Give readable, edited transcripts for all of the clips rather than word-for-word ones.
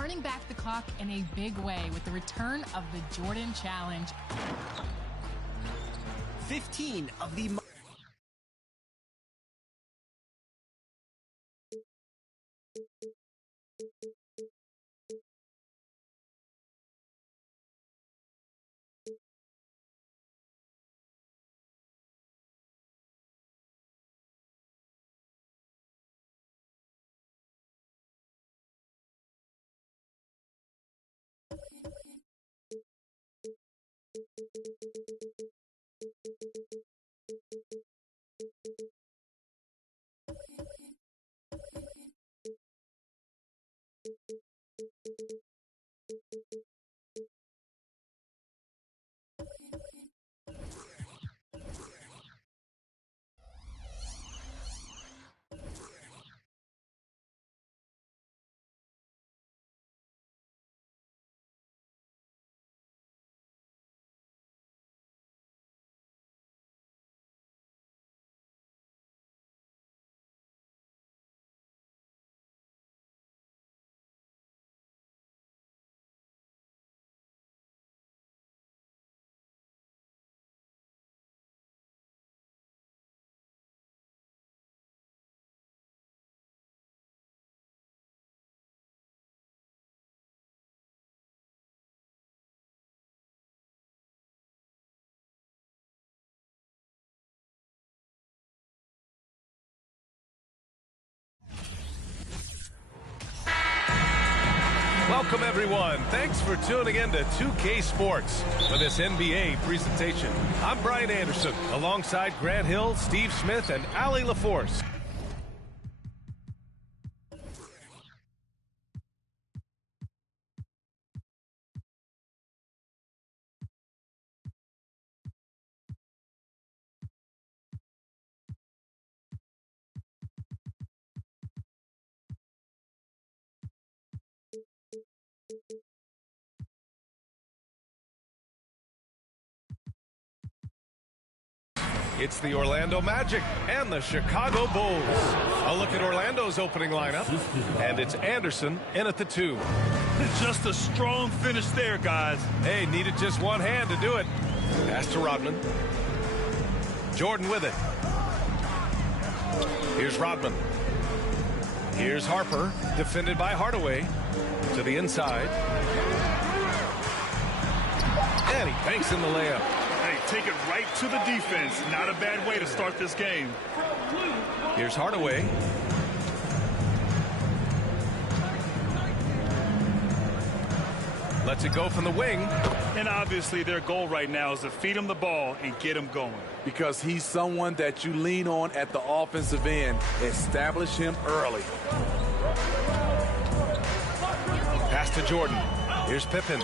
turning back the clock in a big way with the return of the Jordan Challenge. 15 of the... Welcome, everyone. Thanks for tuning in to 2K Sports for this NBA presentation. I'm Brian Anderson, alongside Grant Hill, Steve Smith, and Allie LaForce. It's the Orlando Magic and the Chicago Bulls. A look at Orlando's opening lineup, and it's Anderson in at the 2. Just a strong finish there, guys. Hey, needed just one hand to do it. Pass to Rodman. Jordan with it. Here's Rodman. Here's Harper, defended by Hardaway. To the inside. And he banks in the layup. Hey, take it right to the defense. Not a bad way to start this game. Here's Hardaway. Lets it go from the wing. And obviously their goal right now is to feed him the ball and get him going. Because he's someone that you lean on at the offensive end. Establish him early. Pass to Jordan. Here's Pippen.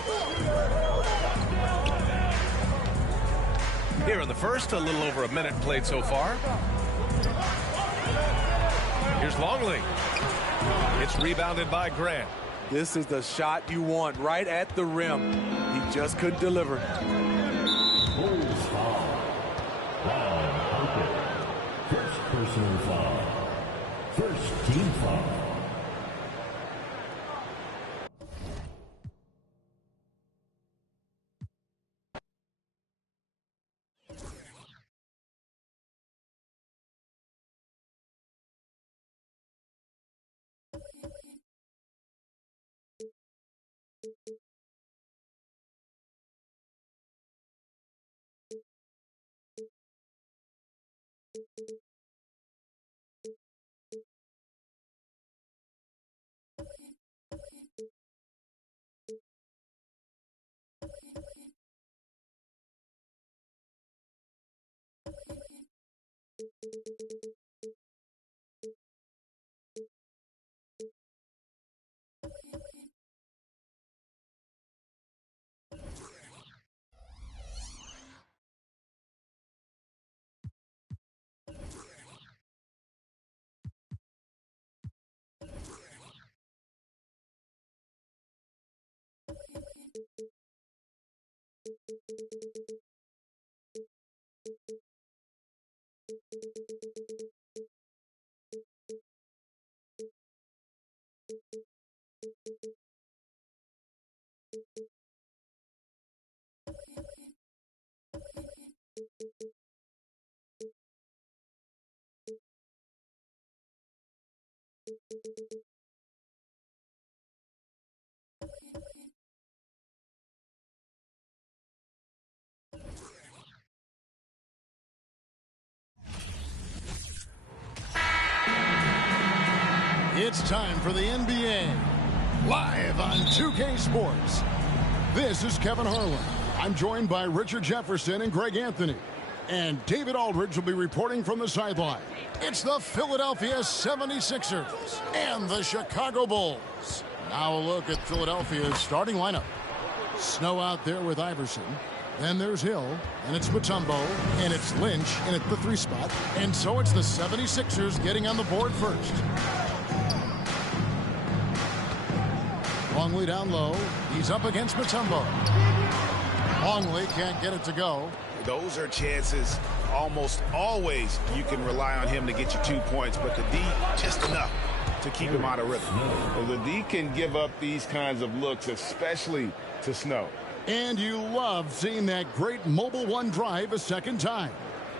Here in the first, a little over a minute played so far. Here's Longley. It's rebounded by Grant. This is the shot you want right at the rim. He just couldn't deliver. Bulls foul. Foul, Harper. First personal foul. First team foul. It's time for the NBA, live on 2K Sports. This is Kevin Harlan. I'm joined by Richard Jefferson and Greg Anthony. And David Aldridge will be reporting from the sideline. It's the Philadelphia 76ers and the Chicago Bulls. Now a look at Philadelphia's starting lineup. Snow out there with Iverson. Then there's Hill, and it's Mutombo, and it's Lynch in at the 3 spot. And so it's the 76ers getting on the board first. Longley down low. He's up against Mutombo. Longley can't get it to go. Those are chances almost always you can rely on him to get you 2 points, but the D just enough to keep him out of rhythm. Well, the D can give up these kinds of looks, especially to Snow. And you love seeing that great mobile one drive a second time.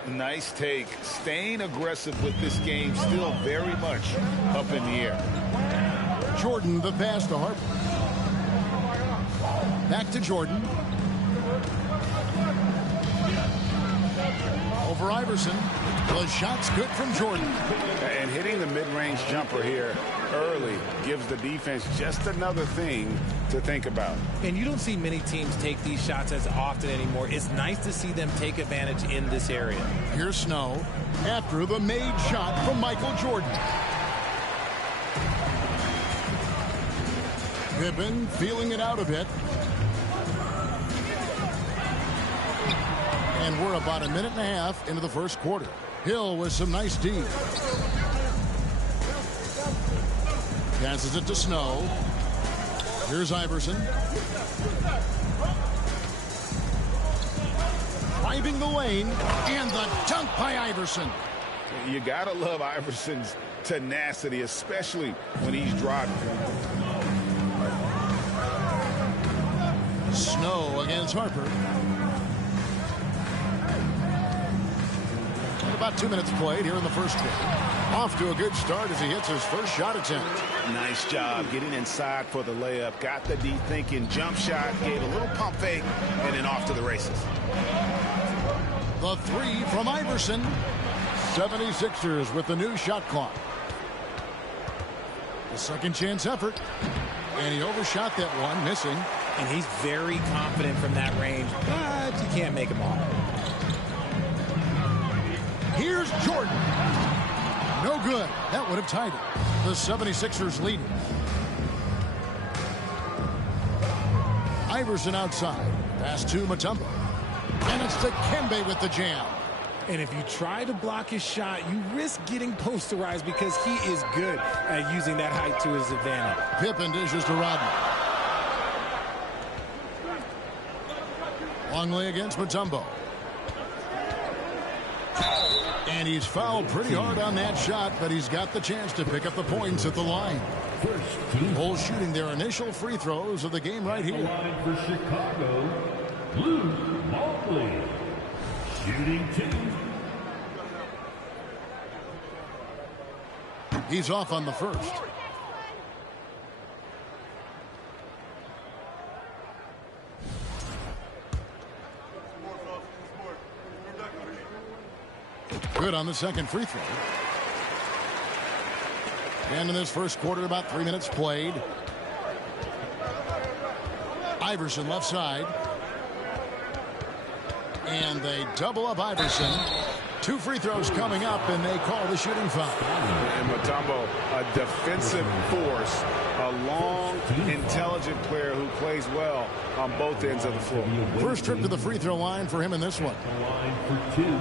Nice take. Staying aggressive with this game, still very much up in the air. Jordan the pass to Harper. Back to Jordan. Over Iverson. The shot's good from Jordan. And hitting the mid-range jumper here early gives the defense just another thing to think about. And you don't see many teams take these shots as often anymore. It's nice to see them take advantage in this area. Here's Snow after the made shot from Michael Jordan. Pippen feeling it out a bit. And we're about a minute and a half into the first quarter. Hill with some nice D. Passes it to Snow. Here's Iverson. Driving the lane. And the dunk by Iverson. You gotta love Iverson's tenacity, especially when he's driving. Snow against Harper. About 2 minutes played here in the first quarter. Off to a good start as he hits his first shot attempt. Nice job getting inside for the layup. Got the D thinking, jump shot, gave a little pump fake, and then off to the races. The 3 from Iverson. 76ers with the new shot clock. The second chance effort. And he overshot that one, missing. And he's very confident from that range, but you can't make him all. Here's Jordan. No good. That would have tied it. The 76ers lead. Iverson outside. Pass to Mutombo. And it's to Kembe with the jam. And if you try to block his shot, you risk getting posterized because he is good at using that height to his advantage. Pippen dishes to Rodman. Longley against Mutombo. And he's fouled pretty hard on that shot, but he's got the chance to pick up the points at the line. Bulls shooting their initial free throws of the game right here. Line for Chicago, Blue Longley. Shooting 2. He's off on the first. Good on the second free throw. And in this first quarter, about 3 minutes played. Iverson left side. And they double up Iverson. 2 free throws coming up, and they call the shooting foul. And Mutombo, a defensive force, a long, intelligent player who plays well on both ends of the floor. First trip to the free throw line for him in this one. Line for 2.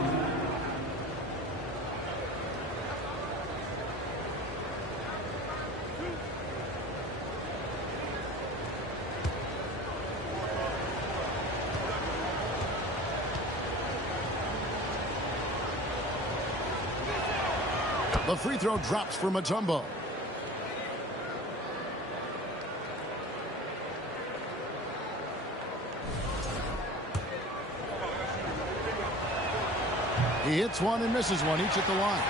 The free throw drops for Mutombo. He hits one and misses one, each at the line.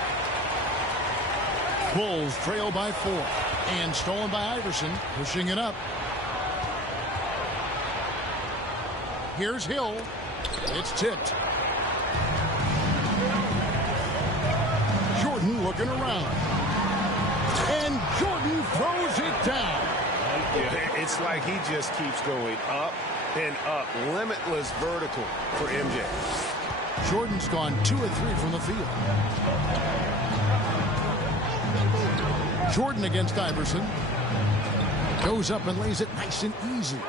Bulls trail by 4. And stolen by Iverson, pushing it up. Here's Hill. It's tipped. Jordan looking around. And Jordan throws it down. Yeah, it's like he just keeps going up and up. Limitless vertical for MJ. Jordan's gone 2 of 3 from the field. Jordan against Iverson. Goes up and lays it nice and easy.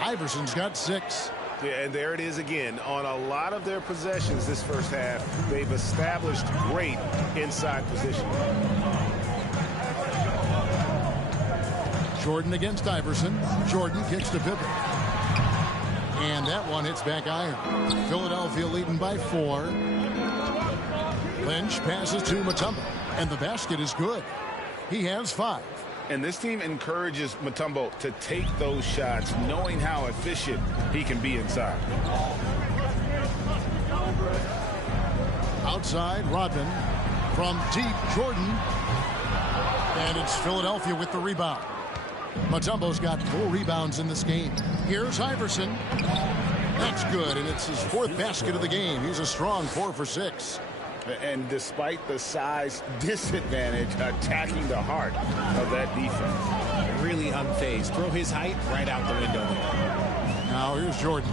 Iverson's got 6. Yeah, and there it is again. On a lot of their possessions this first half, they've established great inside position. Jordan against Iverson. Jordan kicks to Pippen. And that one hits back iron. Philadelphia leading by 4. Lynch passes to Mutombo. And the basket is good. He has 5. And this team encourages Mutombo to take those shots, knowing how efficient he can be inside. Outside, Rodman. From deep, Jordan. And it's Philadelphia with the rebound. Mutombo's got 4 rebounds in this game. Here's Iverson. That's good, and it's his 4th basket of the game. He's a strong 4 for 6. And despite the size disadvantage, attacking the heart of that defense. Really unfazed. Throw his height right out the window. Now here's Jordan.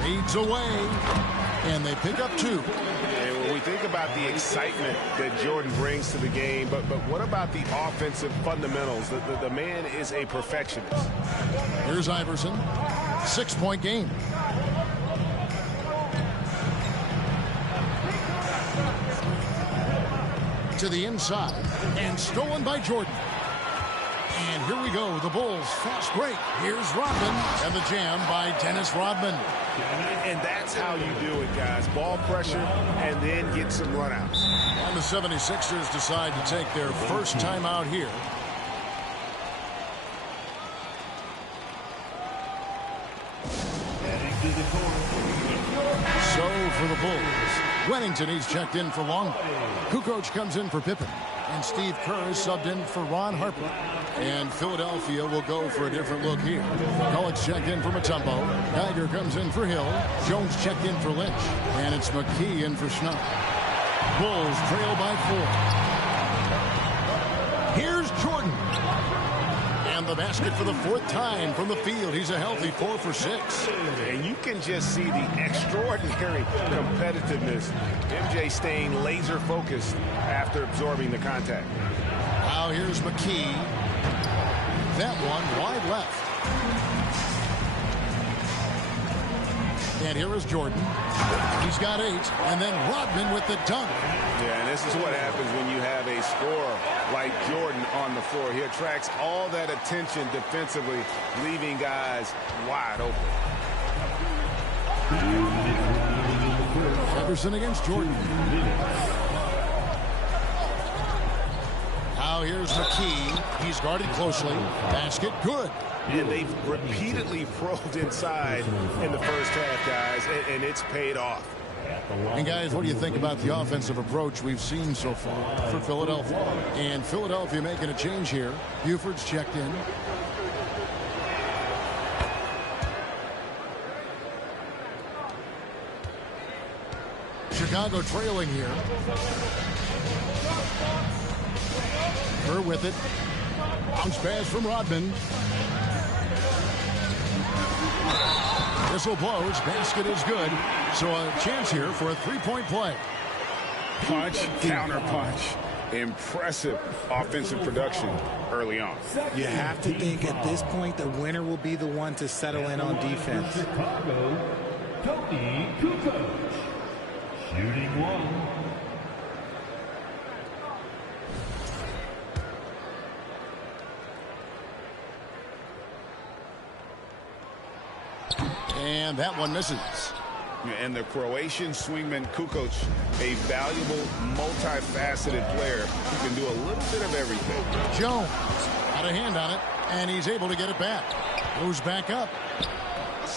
Fades away, and they pick up 2. And when we think about the excitement that Jordan brings to the game, but what about the offensive fundamentals? The man is a perfectionist. Here's Iverson. 6-point game. To the inside, and stolen by Jordan. And here we go, the Bulls fast break. Here's Rodman, and the jam by Dennis Rodman. And that's how you do it, guys. Ball pressure, and then get some runouts. And the 76ers decide to take their first time out here. So for the Bulls, Wennington, he's checked in for Longley. Kukoc comes in for Pippen. And Steve Kerr is subbed in for Ron Harper. And Philadelphia will go for a different look here. Gullick's checked in for Mutombo. Geiger comes in for Hill. Jones checked in for Lynch. And it's McKee in for Schnupp. Bulls trail by 4. Here's Jordan. And the basket for the 4th time from the field. He's a healthy 4 for 6. And you can just see the extraordinary competitiveness. MJ staying laser focused after absorbing the contact. Now here's McKee. That one wide left. And here is Jordan. He's got 8. And then Rodman with the dunk. Yeah, and this is what happens when you have a scorer like Jordan on the floor. He attracts all that attention defensively, leaving guys wide open. Jefferson against Jordan. Now here's McKee. He's guarded closely. Basket good. And they've repeatedly probed inside in the first half, guys, and it's paid off. And guys, what do you think about the offensive approach we've seen so far for Philadelphia? And Philadelphia making a change here. Buford's checked in. Chicago trailing here. Kerr with it. Bounce pass from Rodman. Whistle blows. Basket is good. So a chance here for a 3-point play. Punch, counter punch. Impressive offensive production early on. You have to think at this point the winner will be the one to settle in on defense. Chicago, Tony Kukoc. Shooting 1. And that one misses. And the Croatian swingman Kukoc, a valuable, multifaceted player who can do a little bit of everything. Jones got a hand on it, and he's able to get it back. Goes back up.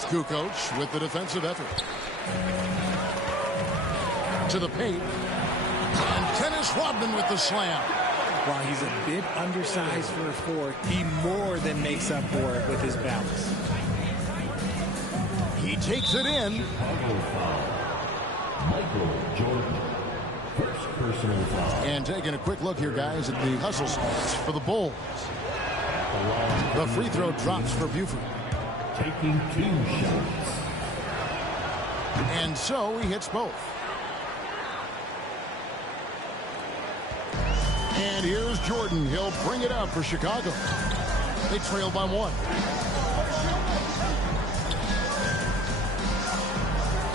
Kukoc with the defensive effort. To the paint. And Dennis Rodman with the slam. While he's a bit undersized for a 4, he more than makes up for it with his balance. He takes it in. Michael Jordan. First personal foul. And taking a quick look here, guys, at the hustle stats for the Bulls. The free throw drops for Buford. Taking 2 shots. And so he hits both. And here's Jordan. He'll bring it up for Chicago. They trail by 1.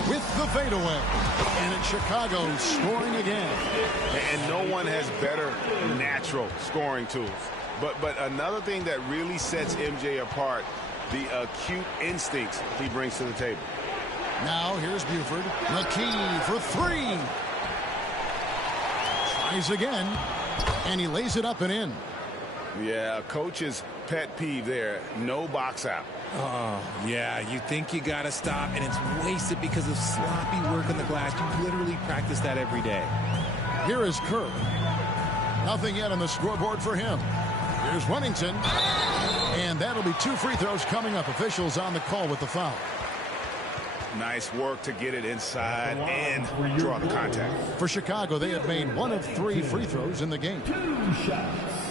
With the fadeaway. And it's Chicago scoring again. And no one has better natural scoring tools. But another thing that really sets MJ apart, the acute instincts he brings to the table. Now here's Buford. The key for 3. Tries again. And he lays it up and in. Yeah, coach's pet peeve there. No box out. Oh, yeah, you think you got to stop, and it's wasted because of sloppy work on the glass. You literally practice that every day. Here is Kerr. Nothing yet on the scoreboard for him. Here's Wennington. And that'll be 2 free throws coming up. Officials on the call with the foul. Nice work to get it inside and draw the contact. For Chicago, they have made 1 of 3 free throws in the game. 2 shots.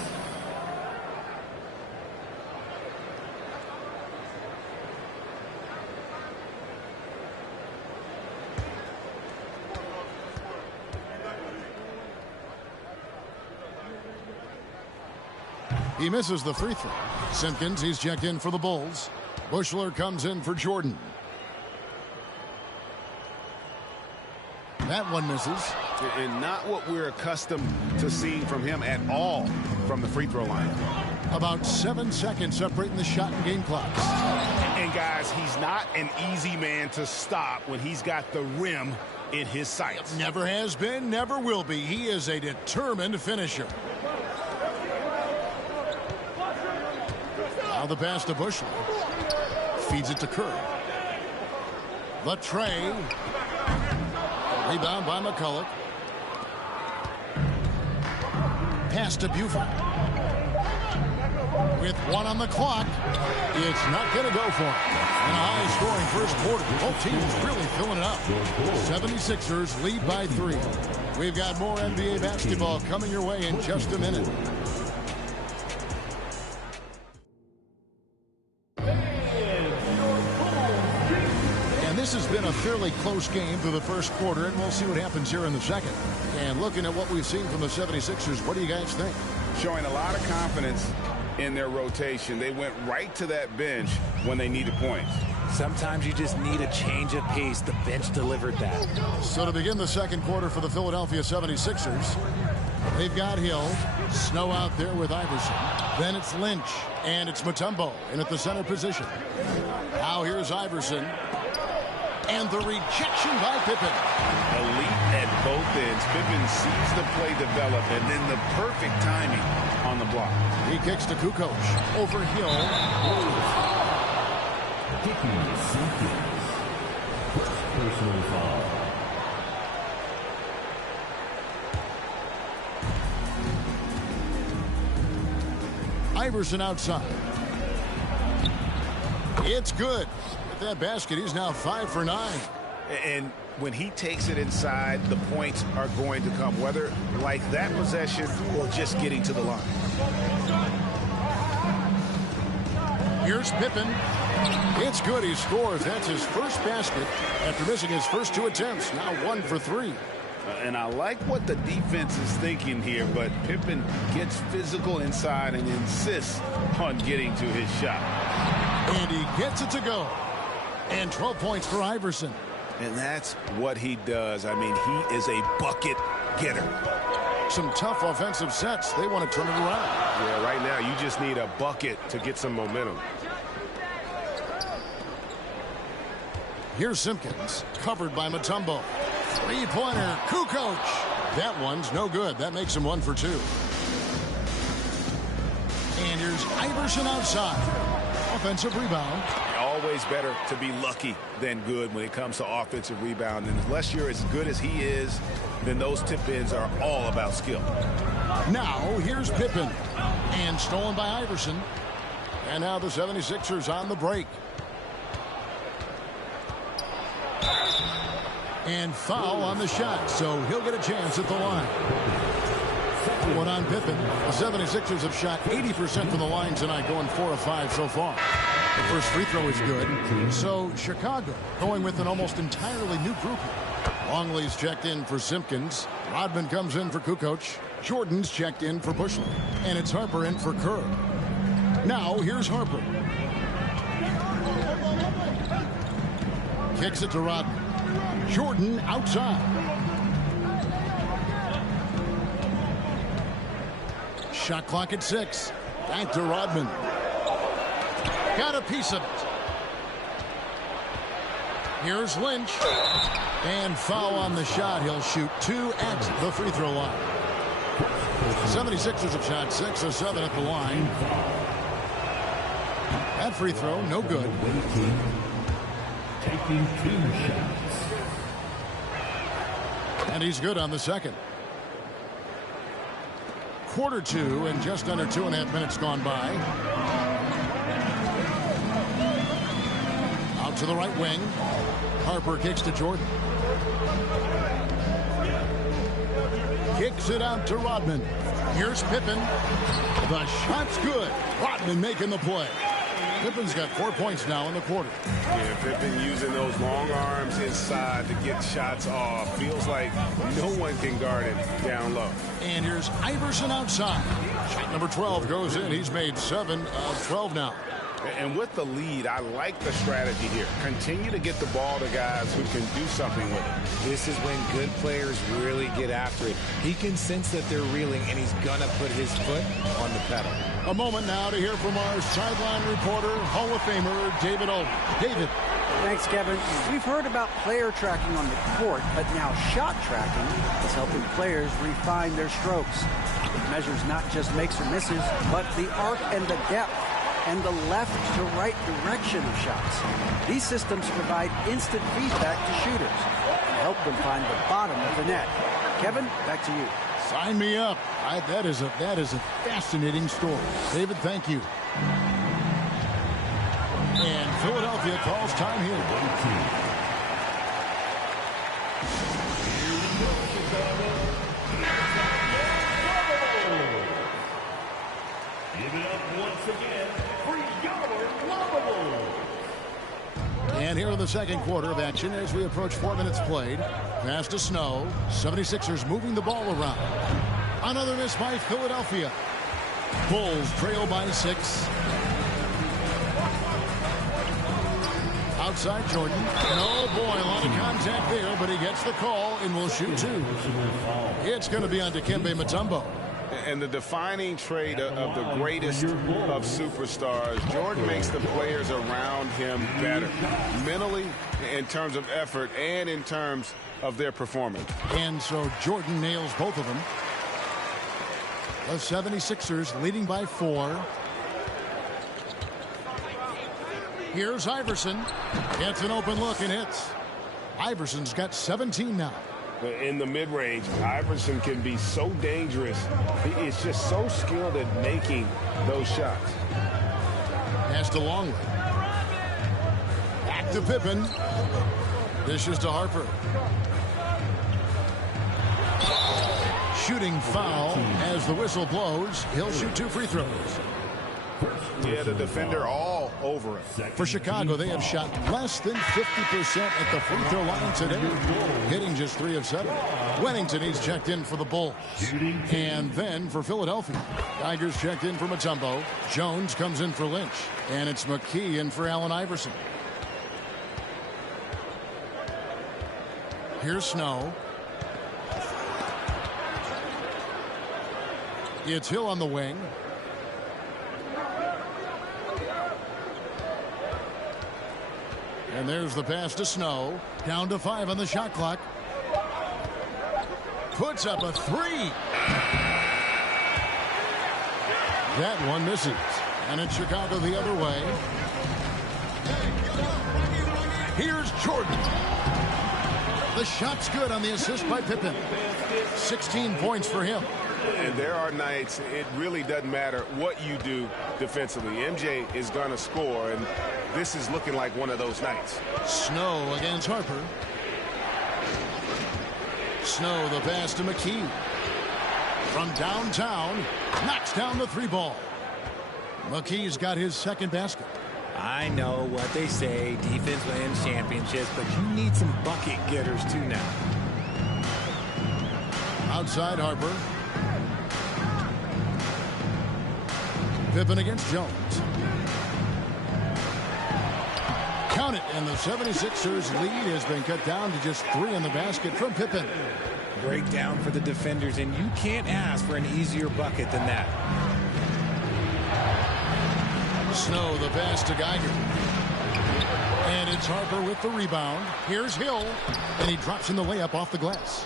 He misses the free throw. Simpkins, he's checked in for the Bulls. Bushler comes in for Jordan. That one misses. And not what we're accustomed to seeing from him at all from the free throw line. About 7 seconds separating the shot and game clocks. And guys, he's not an easy man to stop when he's got the rim in his sights. Never has been, never will be. He is a determined finisher. Now the pass to Bushler. Feeds it to Kerr. The tray. Rebound by McCulloch. Pass to Buford. With 1 on the clock, it's not going to go for him. In a high-scoring first quarter, both teams really filling it up. 76ers lead by 3. We've got more NBA basketball coming your way in just a minute. This has been a fairly close game through the first quarter, and we'll see what happens here in the second. And looking at what we've seen from the 76ers, what do you guys think? Showing a lot of confidence in their rotation. They went right to that bench when they needed points. Sometimes you just need a change of pace. The bench delivered that. So to begin the second quarter for the Philadelphia 76ers, they've got Hill, Snow out there with Iverson. Then it's Lynch, and it's Mutombo in at the center position. Now here's Iverson. And the rejection by Pippen. Elite at both ends. Pippen sees the play develop, and then the perfect timing on the block. He kicks to Kukoc. Over Hill. Taking Simpkins. First personal foul. Iverson outside. It's good. That basket, he's now 5 for 9. And when he takes it inside, the points are going to come, whether like that possession or just getting to the line. Here's Pippen. It's good. He scores. That's his first basket after missing his first 2 attempts. Now 1 for 3. And I like what the defense is thinking here, but Pippen gets physical inside and insists on getting to his shot. And he gets it to go. And 12 points for Iverson. And that's what he does. I mean, he is a bucket getter. Some tough offensive sets. They want to turn it around. Yeah, right now you just need a bucket to get some momentum. Here's Simpkins, covered by Mutombo. 3-pointer, Kukoc. That one's no good. That makes him 1 for 2. And here's Iverson outside. Offensive rebound. Always better to be lucky than good when it comes to offensive rebound. And unless you're as good as he is, then those tip-ins are all about skill. Now, here's Pippen. And stolen by Iverson. And now the 76ers on the break. And foul on the shot, so he'll get a chance at the line. One on Pippen. The 76ers have shot 80% from the line tonight, going 4 of 5 so far. The first free throw is good. So Chicago going with an almost entirely new group. Longley's checked in for Simpkins. Rodman comes in for Kukoc. Jordan's checked in for Bushley. And it's Harper in for Kerr. Now here's Harper. Kicks it to Rodman. Jordan outside. Shot clock at 6. Back to Rodman. Got a piece of it. Here's Lynch. And foul on the shot. He'll shoot 2 at the free throw line. 76ers have shot 6 of 7 at the line. That free throw, no good. Taking 2 shots. And he's good on the second. Quarter 2 and just under 2.5 minutes gone by. Out to the right wing. Harper kicks to Jordan. Kicks it out to Rodman. Here's Pippen. The shot's good. Rodman making the play. Pippen's got 4 points now in the quarter. Yeah, Pippen using those long arms inside to get shots off. Feels like no one can guard him down low. And here's Iverson outside. Shot number 12 goes in. He's made 7 of 12 now. And with the lead, I like the strategy here. Continue to get the ball to guys who can do something with it. This is when good players really get after it. He can sense that they're reeling, and he's going to put his foot on the pedal. A moment now to hear from our sideline reporter, Hall of Famer David Aldridge. David. Thanks, Kevin. We've heard about player tracking on the court, but now shot tracking is helping players refine their strokes. It measures not just makes or misses, but the arc and the depth and the left to right direction of shots. These systems provide instant feedback to shooters and help them find the bottom of the net. Kevin, back to you. Sign me up. That is a fascinating story. David, thank you. And Philadelphia calls time here. Give it up once again for your lovable. And here in the second quarter of action as we approach 4 minutes played. Pass to Snow. 76ers moving the ball around. Another miss by Philadelphia. Bulls trail by 6. Outside Jordan. And oh boy, a lot of contact there, but he gets the call and will shoot 2. It's going to be on Dikembe Mutombo. And the defining trait of the greatest of superstars, Jordan makes the players around him better, mentally, in terms of effort, and in terms of their performance. And so Jordan nails both of them. The 76ers leading by 4. Here's Iverson. Gets an open look and hits. Iverson's got 17 now. In the mid-range, Iverson can be so dangerous. He is just so skilled at making those shots. Pass to Longley. Back to Pippen. Dishes to Harper. Shooting foul as the whistle blows. He'll shoot 2 free throws. Yeah, the defender all over it. For Chicago, they have shot less than 50% at the free throw line today, hitting just 3 of 7. Wennington, he's checked in for the Bulls. And then for Philadelphia, Tigers checked in for Mutombo. Jones comes in for Lynch. And it's McKee in for Allen Iverson. Here's Snow. It's Hill on the wing. And there's the pass to Snow. Down to 5 on the shot clock. Puts up a 3. That one misses. And it's Chicago the other way. Here's Jordan. The shot's good on the assist by Pippen. 16 points for him. And there are nights it really doesn't matter what you do defensively. MJ is going to score, and this is looking like one of those nights. Snow against Harper. Snow, the pass to McKee. From downtown, knocks down the three ball. McKee's got his second basket. I know what they say, defense wins championships, but you need some bucket getters too now. Outside Harper. Pippen against Jones. Count it, and the 76ers lead has been cut down to just 3 in the basket from Pippen. Breakdown for the defenders, and you can't ask for an easier bucket than that. Snow, the pass to Geiger. And it's Harper with the rebound. Here's Hill, and he drops in the layup off the glass.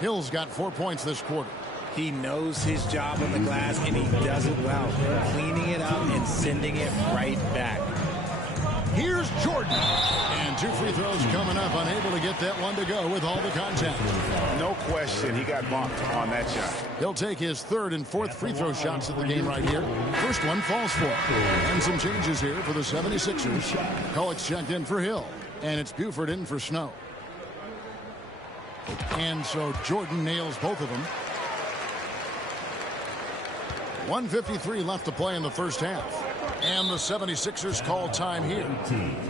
Hill's got 4 points this quarter. He knows his job on the glass, and he does it well, cleaning it up and sending it right back. Here's Jordan. And 2 free throws coming up, unable to get that one to go with all the contact. No question, he got bumped on that shot. He'll take his 3rd and 4th free throw shots of the game right here. First one falls for him. And some changes here for the 76ers. Kolek's checked in for Hill. And it's Buford in for Snow. And so Jordan nails both of them. 1:53 left to play in the first half. And the 76ers call time here.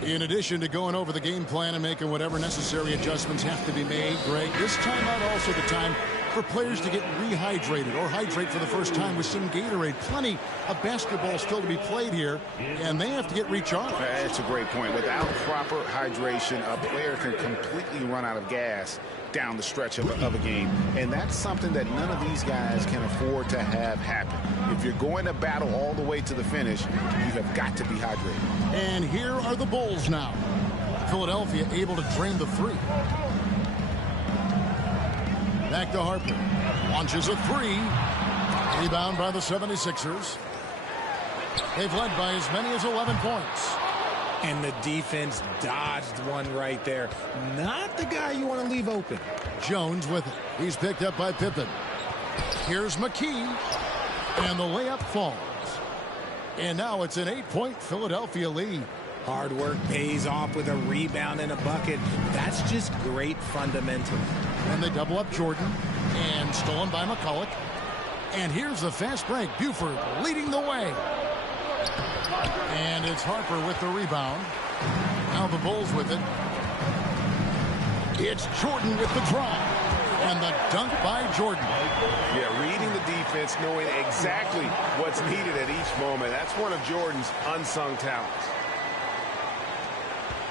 In addition to going over the game plan and making whatever necessary adjustments have to be made, Greg, this timeout also the time for players to get rehydrated or hydrate for the first time with some Gatorade. Plenty of basketball still to be played here, and they have to get recharged. That's a great point. Without proper hydration, a player can completely run out of gas down the stretch of a game. And that's something that none of these guys can afford to have happen. If you're going to battle all the way to the finish, you have got to be hydrated. And here are the Bulls now. Philadelphia able to drain the 3. Back to Harper. Launches a 3. Rebound by the 76ers. They've led by as many as 11 points. And the defense dodged one right there. Not the guy you want to leave open. Jones with it. He's picked up by Pippen. Here's McKee. And the layup falls. And now it's an 8-point Philadelphia lead. Hard work pays off with a rebound and a bucket. That's just great fundamentals. And they double up Jordan. And stolen by McCulloch. And here's the fast break. Buford leading the way. And it's Harper with the rebound. Now the Bulls with it. It's Jordan with the drive. And the dunk by Jordan. Yeah, reading the defense, knowing exactly what's needed at each moment. That's one of Jordan's unsung talents.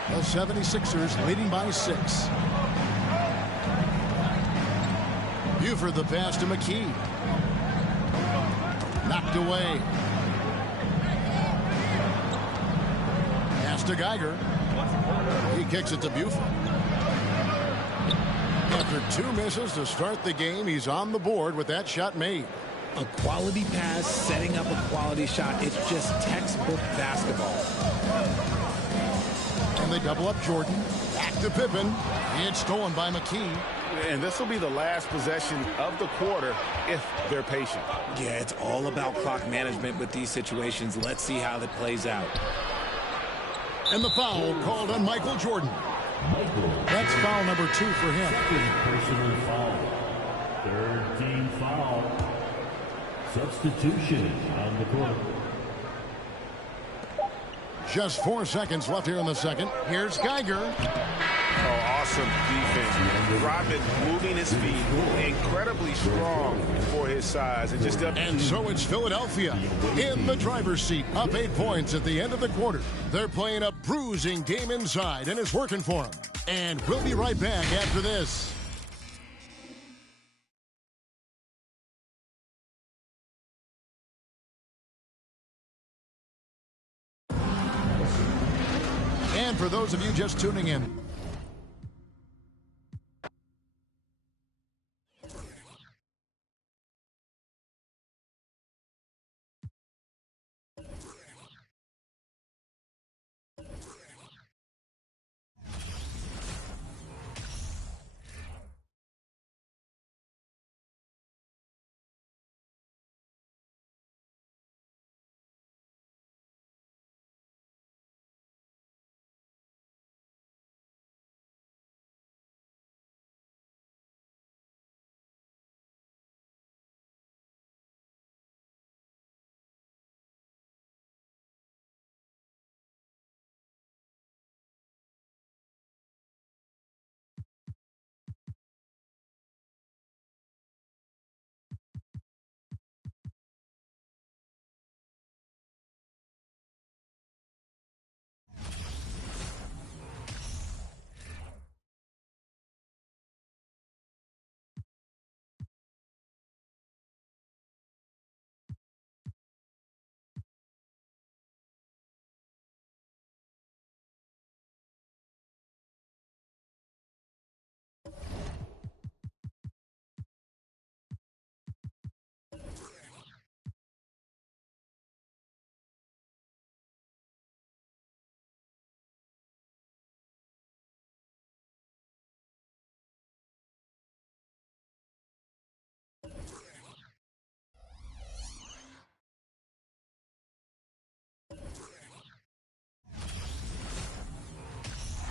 The 76ers leading by 6. Buford the pass to McKee. Knocked away. Pass to Geiger. He kicks it to Buford. After 2 misses to start the game, he's on the board with that shot made. A quality pass, setting up a quality shot. It's just textbook basketball. And they double up Jordan. Back to Pippen. It's stolen by McKee. And this will be the last possession of the quarter if they're patient. Yeah, it's all about clock management with these situations. Let's see how that plays out. And the foul called on Michael Jordan. That's foul number 2 for him. Personal foul. 3rd team foul. Substitution on the court. Just 4 seconds left here in the second. Here's Geiger. Oh, awesome defense. Rodman moving his feet, incredibly strong for his size. And so it's Philadelphia in the driver's seat, up 8 points at the end of the quarter. They're playing a bruising game inside, and it's working for them. And we'll be right back after this. And for those of you just tuning in,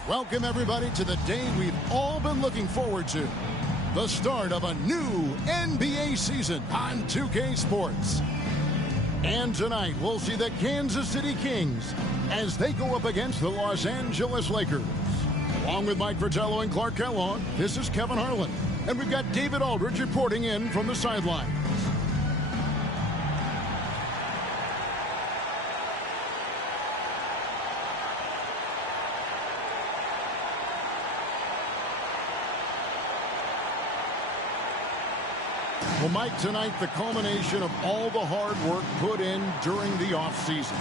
Welcome, everybody, to the day we've all been looking forward to. The start of a new NBA season on 2K Sports. And tonight, we'll see the Kansas City Kings as they go up against the Los Angeles Lakers. Along with Mike Fratello and Clark Kellogg, this is Kevin Harlan. And we've got David Aldridge reporting in from the sidelines. Well, Mike, tonight the culmination of all the hard work put in during the offseason.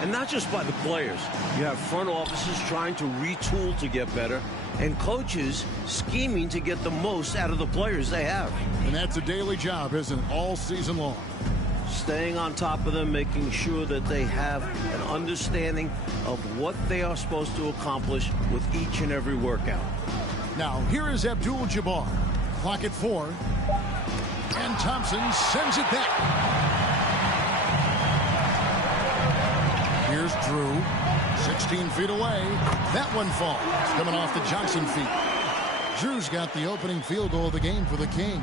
And not just by the players. You have front offices trying to retool to get better, and coaches scheming to get the most out of the players they have. And that's a daily job, isn't it, all season long? Staying on top of them, making sure that they have an understanding of what they are supposed to accomplish with each and every workout. Now, here is Abdul-Jabbar. Clock at 4. And Thompson sends it back. Here's Drew. 16 feet away. That one falls. Coming off the Johnson feet. Drew's got the opening field goal of the game for the Kings.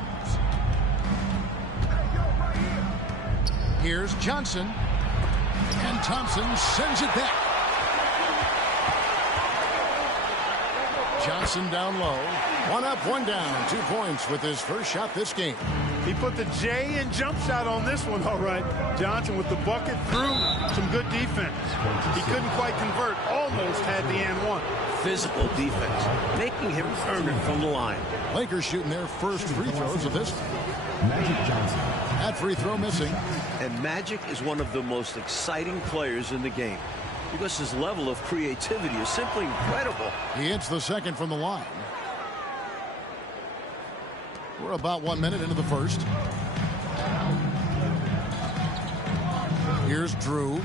Here's Johnson. And Thompson sends it back. Johnson down low. 1 up, 1 down. 2 points with his first shot this game. He put the J in jump shot on this one, all right. Johnson with the bucket through some good defense. He couldn't quite convert, almost had the and one. Physical defense, making him earn it from the line. Lakers shooting their first free throws of this one. Magic Johnson. That free throw missing. And Magic is one of the most exciting players in the game because his level of creativity is simply incredible. He hits the second from the line. We're about 1 minute into the first. Here's Drew.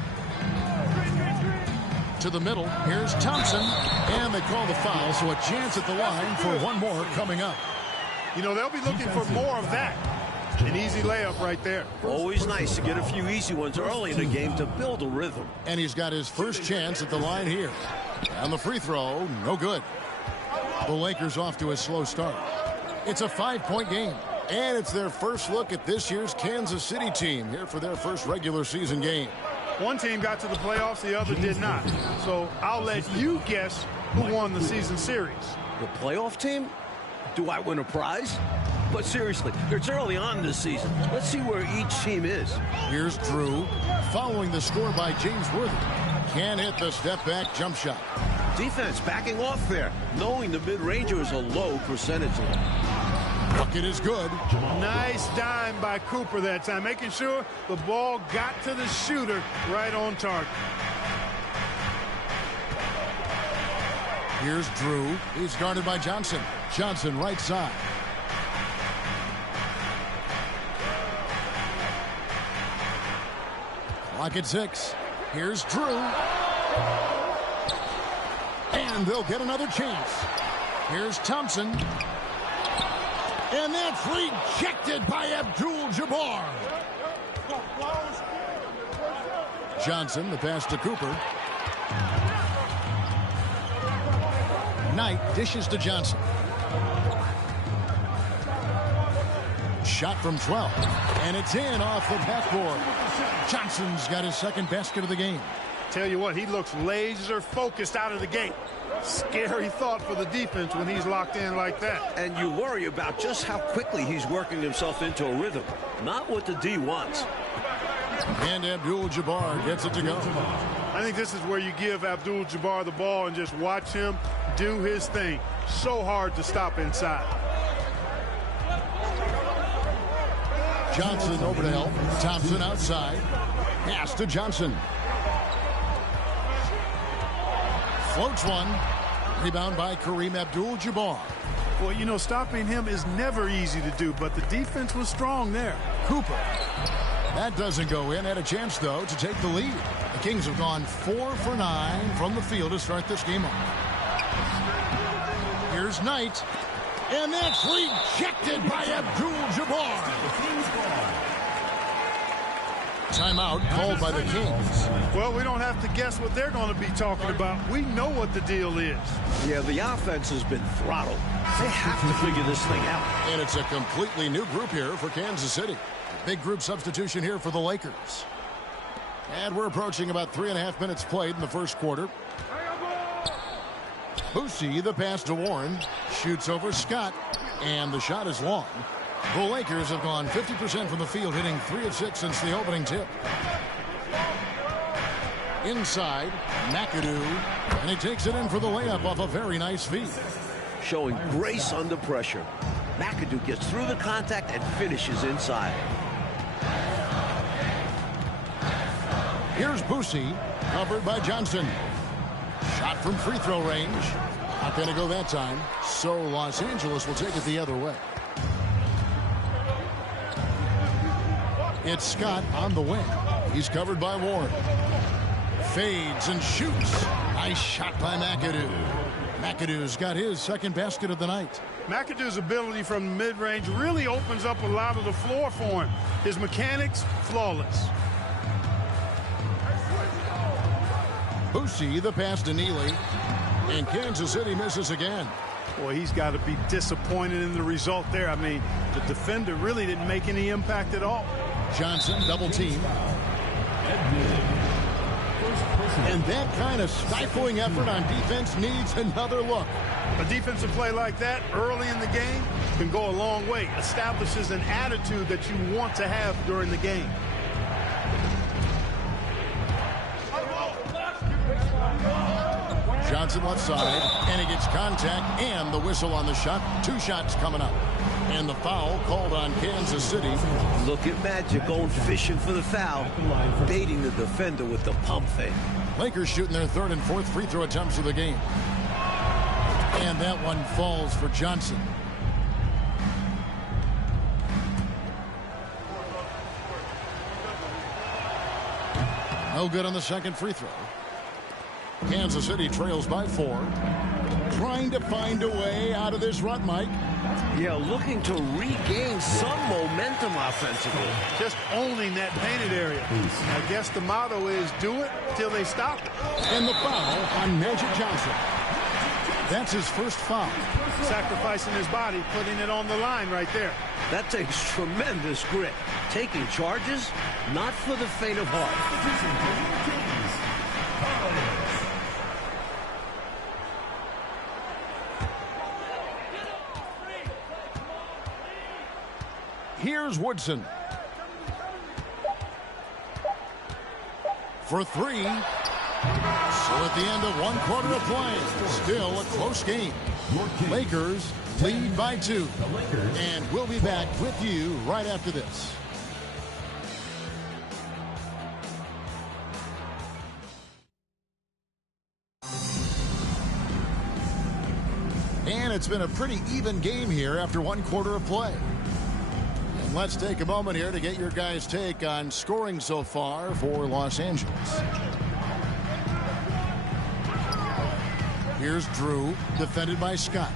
To the middle. Here's Thompson. And they call the foul, so a chance at the line for one more coming up. You know, they'll be looking for more of that. An easy layup right there. Always nice to get a few easy ones early in the game to build a rhythm. And he's got his first chance at the line here. And the free throw, no good. The Lakers off to a slow start. It's a 5-point game, and it's their first look at this year's Kansas City team here for their first regular season game. One team got to the playoffs, the other did not. So I'll let you guess who won the season series. The playoff team? Do I win a prize? But seriously, it's early on this season. Let's see where each team is. Here's Drew, following the score by James Worthy. Can hit the step-back jump shot. Defense backing off there, knowing the mid-ranger is a low percentage. Bucket is good. Nice dime by Cooper that time, making sure the ball got to the shooter right on target. Here's Drew. He's guarded by Johnson. Johnson right side. Clock at 6. Here's Drew. And they'll get another chance. Here's Thompson. And that's rejected by Abdul-Jabbar. Johnson, the pass to Cooper. Knight dishes to Johnson. Shot from 12. And it's in off the backboard. Johnson's got his second basket of the game. Tell you what, he looks laser focused out of the gate. Scary thought for the defense when he's locked in like that. And you worry about just how quickly he's working himself into a rhythm. Not what the D wants. And Abdul-Jabbar gets it to go. I think this is where you give Abdul-Jabbar the ball and just watch him do his thing. So hard to stop inside. Johnson over to help. Thompson outside. Pass to Johnson. Floats one. Rebound by Kareem Abdul-Jabbar. Well, you know, stopping him is never easy to do, but the defense was strong there. Cooper. That doesn't go in. Had a chance, though, to take the lead. The Kings have gone 4 for 9 from the field to start this game off. Here's Knight. And that's rejected by Abdul-Jabbar. Timeout called by the Kings. Well, we don't have to guess what they're going to be talking about. We know what the deal is. Yeah, the offense has been throttled. They have to figure this thing out. And it's a completely new group here for Kansas City. Big group substitution here for the Lakers. And we're approaching about 3.5 minutes played in the first quarter. Boosie, the pass to Warren, shoots over Scott, and the shot is long. The Lakers have gone 50% from the field, hitting 3 of 6 since the opening tip. Inside, McAdoo, and he takes it in for the layup off a very nice feed. Showing grace under pressure. McAdoo gets through the contact and finishes inside. Here's Boosie, covered by Johnson. Shot from free throw range. Not going to go that time, so Los Angeles will take it the other way. It's Scott on the wing. He's covered by Warren. Fades and shoots. Nice shot by McAdoo. McAdoo's got his second basket of the night. McAdoo's ability from the mid-range really opens up a lot of the floor for him. His mechanics, flawless. Boosie, the pass to Neely. And Kansas City misses again. Boy, he's got to be disappointed in the result there. I mean, the defender really didn't make any impact at all. Johnson, double team. And that kind of stifling effort on defense needs another look. A defensive play like that early in the game can go a long way. Establishes an attitude that you want to have during the game. Johnson left side, and he gets contact and the whistle on the shot. 2 shots coming up. And the foul called on Kansas City. Look at Magic going fishing for the foul, baiting the defender with the pump fake. Lakers shooting their 3rd and 4th free throw attempts of the game. And that one falls for Johnson. No good on the second free throw. Kansas City trails by 4. Trying to find a way out of this rut, Mike. Yeah, looking to regain some momentum offensively. Just owning that painted area. I guess the motto is do it till they stop it. And the foul on Magic Johnson. That's his first foul. Sacrificing his body, putting it on the line right there. That takes tremendous grit. Taking charges, not for the faint of heart. Here's Woodson. For 3. So at the end of 1 quarter of play, still a close game. Lakers lead by 2. And we'll be back with you right after this. And it's been a pretty even game here after 1 quarter of play. And let's take a moment here to get your guys' take on scoring so far for Los Angeles. Here's Drew, defended by Scott.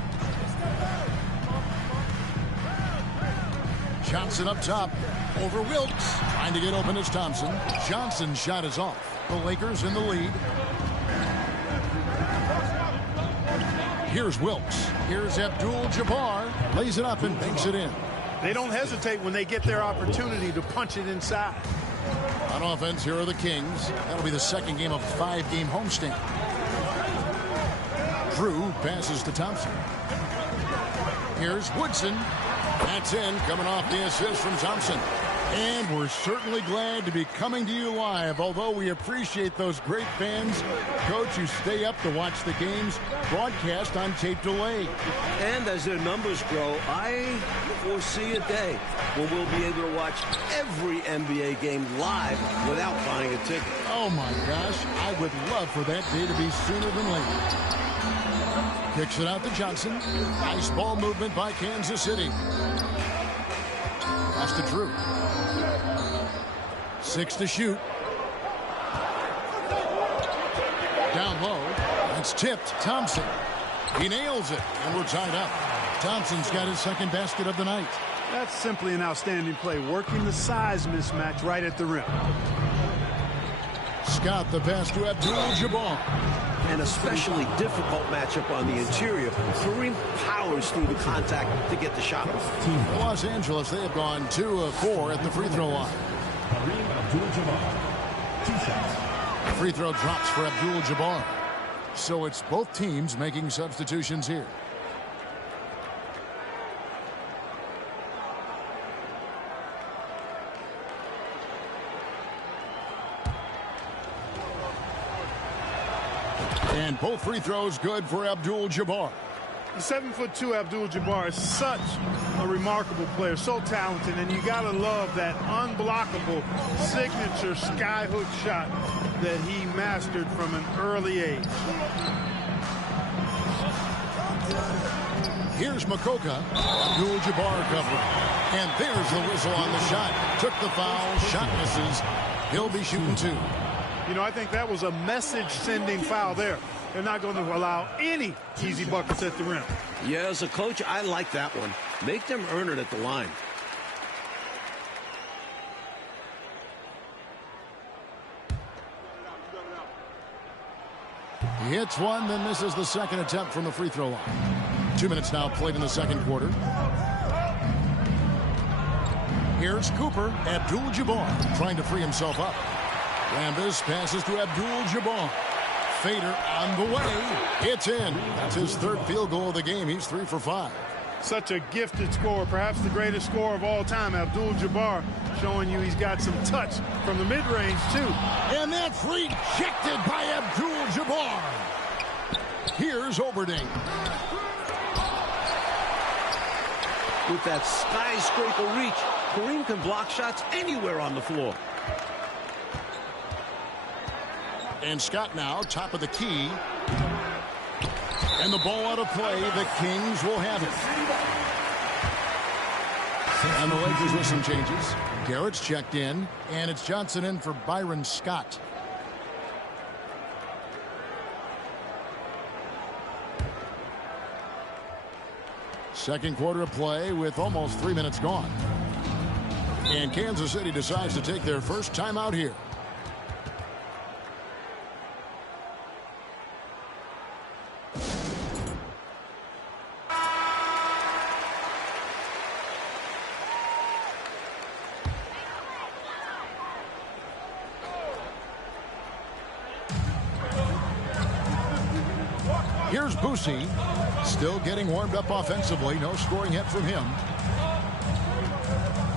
Johnson up top, over Wilkes. Trying to get open as Thompson. Johnson's shot is off. The Lakers in the lead. Here's Wilkes. Here's Abdul-Jabbar. Lays it up and banks it in. They don't hesitate when they get their opportunity to punch it inside. On offense, here are the Kings. That'll be the second game of a 5-game homestand. Drew passes to Thompson. Here's Woodson. That's in, coming off the assist from Thompson. And we're certainly glad to be coming to you live, although we appreciate those great fans, Coach, who stay up to watch the games broadcast on tape delay. And as their numbers grow, I foresee a day when we'll be able to watch every NBA game live without buying a ticket. Oh, my gosh. I would love for that day to be sooner than later. Kicks it out to Johnson. Nice ball movement by Kansas City. Pass to Drew. 6 to shoot. Down low. It's tipped. Thompson. He nails it. And we're tied up. Thompson's got his second basket of the night. That's simply an outstanding play, working the size mismatch right at the rim. Scott the pass to Abdul-Jabbar. An especially difficult matchup on the interior. Kareem powers through the contact to get the shot off. Los Angeles, they have gone 2 of 4 at the free throw line. Free throw drops for Abdul-Jabbar. So it's both teams making substitutions here. And both free throws good for Abdul-Jabbar. The 7'2" Abdul-Jabbar is such a remarkable player, so talented, and you gotta love that unblockable signature skyhook shot that he mastered from an early age. Here's Makoka. Abdul-Jabbar covering. And there's the whistle on the shot. Took the foul. Shot misses. He'll be shooting 2. You know, I think that was a message-sending foul there. They're not going to allow any easy buckets at the rim. Yeah, as a coach, I like that one. Make them earn it at the line. He hits one, then misses the second attempt from the free throw line. 2 minutes now played in the second quarter. Here's Cooper. Abdul-Jabbar trying to free himself up. Rambis passes to Abdul-Jabbar. Fader on the way. It's in. That's his 3rd field goal of the game. He's 3 for 5. Such a gifted scorer, perhaps the greatest scorer of all time, Abdul-Jabbar, showing you he's got some touch from the mid-range, too. And that's rejected by Abdul-Jabbar. Here's Oberding. With that skyscraper reach, Kareem can block shots anywhere on the floor. And Scott now, top of the key. And the ball out of play. The Kings will have it. And the Lakers with some changes. Garrett's checked in. And it's Johnson in for Byron Scott. Second quarter of play with almost 3 minutes gone. And Kansas City decides to take their first timeout here. Here's Boosie, still getting warmed up offensively. No scoring yet from him.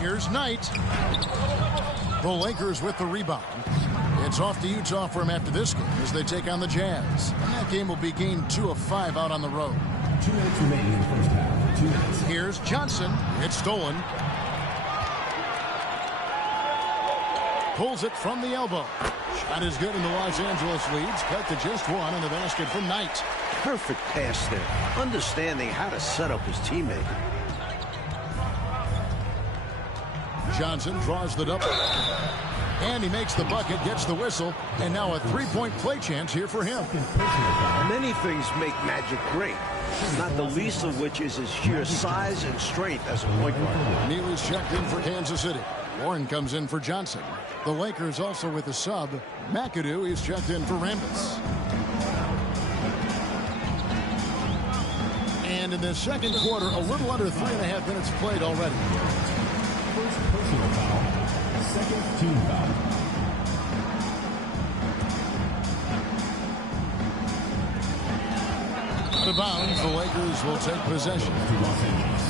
Here's Knight. The Lakers with the rebound. It's off to Utah for him after this game as they take on the Jazz. And that game will be game 2 of 5 out on the road. 2 minutes remaining in the first half. 2 minutes. Here's Johnson. It's stolen. Pulls it from the elbow. Shot is good, and the Los Angeles leads. Cut to just 1 in the basket from Knight. Perfect pass there. Understanding how to set up his teammate. Johnson draws the double. And he makes the bucket, gets the whistle, and now a 3-point play chance here for him. Many things make Magic great, not the least of which is his sheer size and strength as a point guard. Neal is checked in for Kansas City. Warren comes in for Johnson. The Lakers also with a sub. McAdoo is checked in for Rambis. And in the second quarter, a little under 3.5 minutes played already. First personal foul. Second team foul. Out of bounds, the Lakers will take possession. To Los Angeles.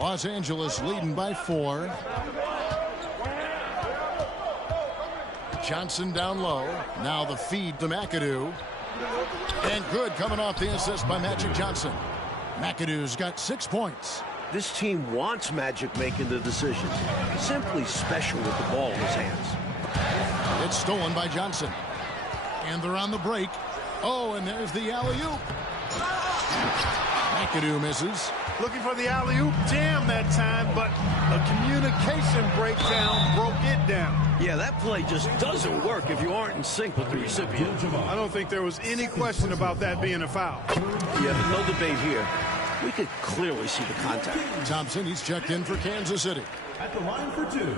Los Angeles leading by 4. Johnson down low. Now the feed to McAdoo. And good coming off the assist by Magic Johnson. McAdoo's got 6 points. This team wants Magic making the decisions. Simply special with the ball in his hands. It's stolen by Johnson. And they're on the break. Oh, and there's the alley-oop. McAdoo misses. Looking for the alley-oop jam that time, but a communication breakdown broke it down. Yeah, Yeah, that play just doesn't work if you aren't in sync with the recipient. I don't think there was any question about that being a foul. Yeah, but no debate here. We could clearly see the contact. Thompson, he's checked in for Kansas City. At the line for two.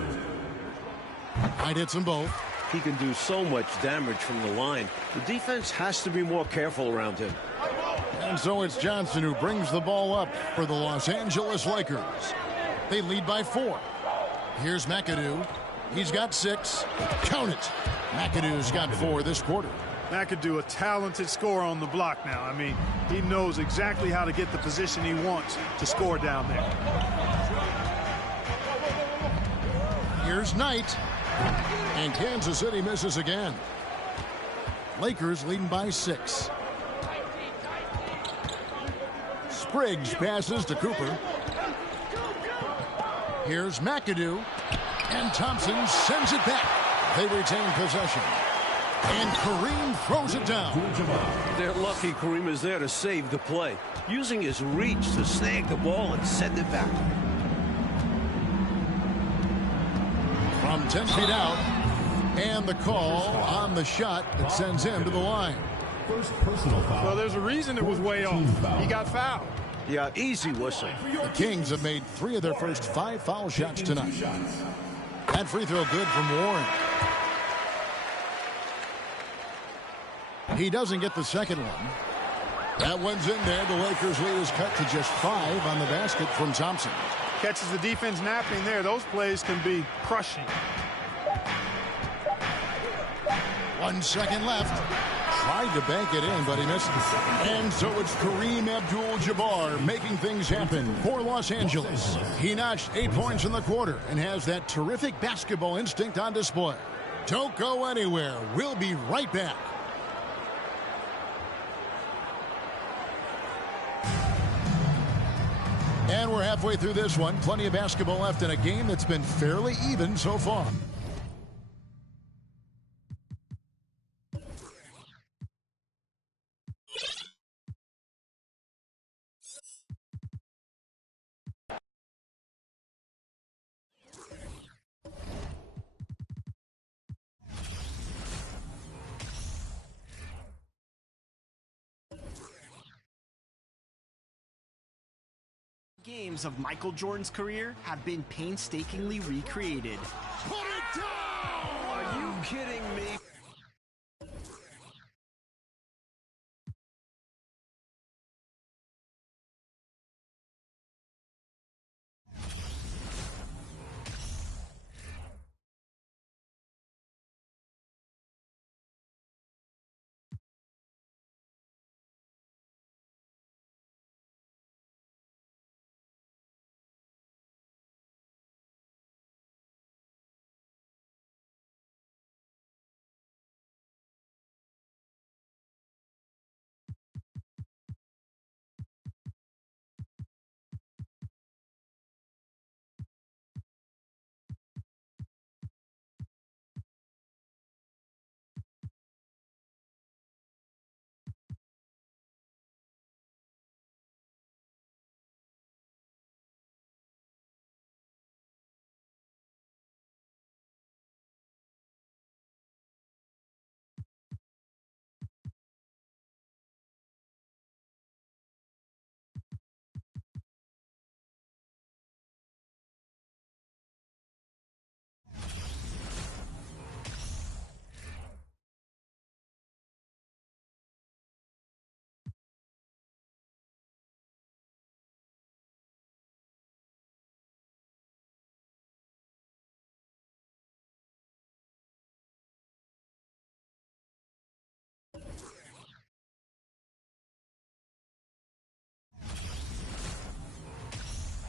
Height hits them both. He can do so much damage from the line. The defense has to be more careful around him. And so it's Johnson who brings the ball up for the Los Angeles Lakers. They lead by 4. Here's McAdoo. He's got 6. Count it. McAdoo's got 4 this quarter. McAdoo, a talented scorer on the block now. I mean, he knows exactly how to get the position he wants to score down there. Here's Knight. And Kansas City misses again. Lakers leading by 6. Spriggs passes to Cooper. Here's McAdoo. And Thompson sends it back. They retain possession. And Kareem throws it down. They're lucky Kareem is there to save the play, using his reach to snag the ball and send it back. From 10 feet out. And the call on the shot that sends him to the line. First personal foul. Well, there's a reason it was way off. He got fouled. Yeah, easy whistle. The Kings have made 3 of their first 5 foul shots tonight. That free throw good from Warren. He doesn't get the second one. That one's in there. The Lakers' lead is cut to just 5 on the basket from Thompson. Catches the defense napping there. Those plays can be crushing. 1 second left. Tried to bank it in, but he missed it. And so it's Kareem Abdul-Jabbar making things happen for Los Angeles. He notched 8 points in the quarter and has that terrific basketball instinct on display. Don't go anywhere. We'll be right back. And we're halfway through this one. Plenty of basketball left in a game that's been fairly even so far. Games of Michael Jordan's career have been painstakingly recreated. Put it down! Are you kidding me?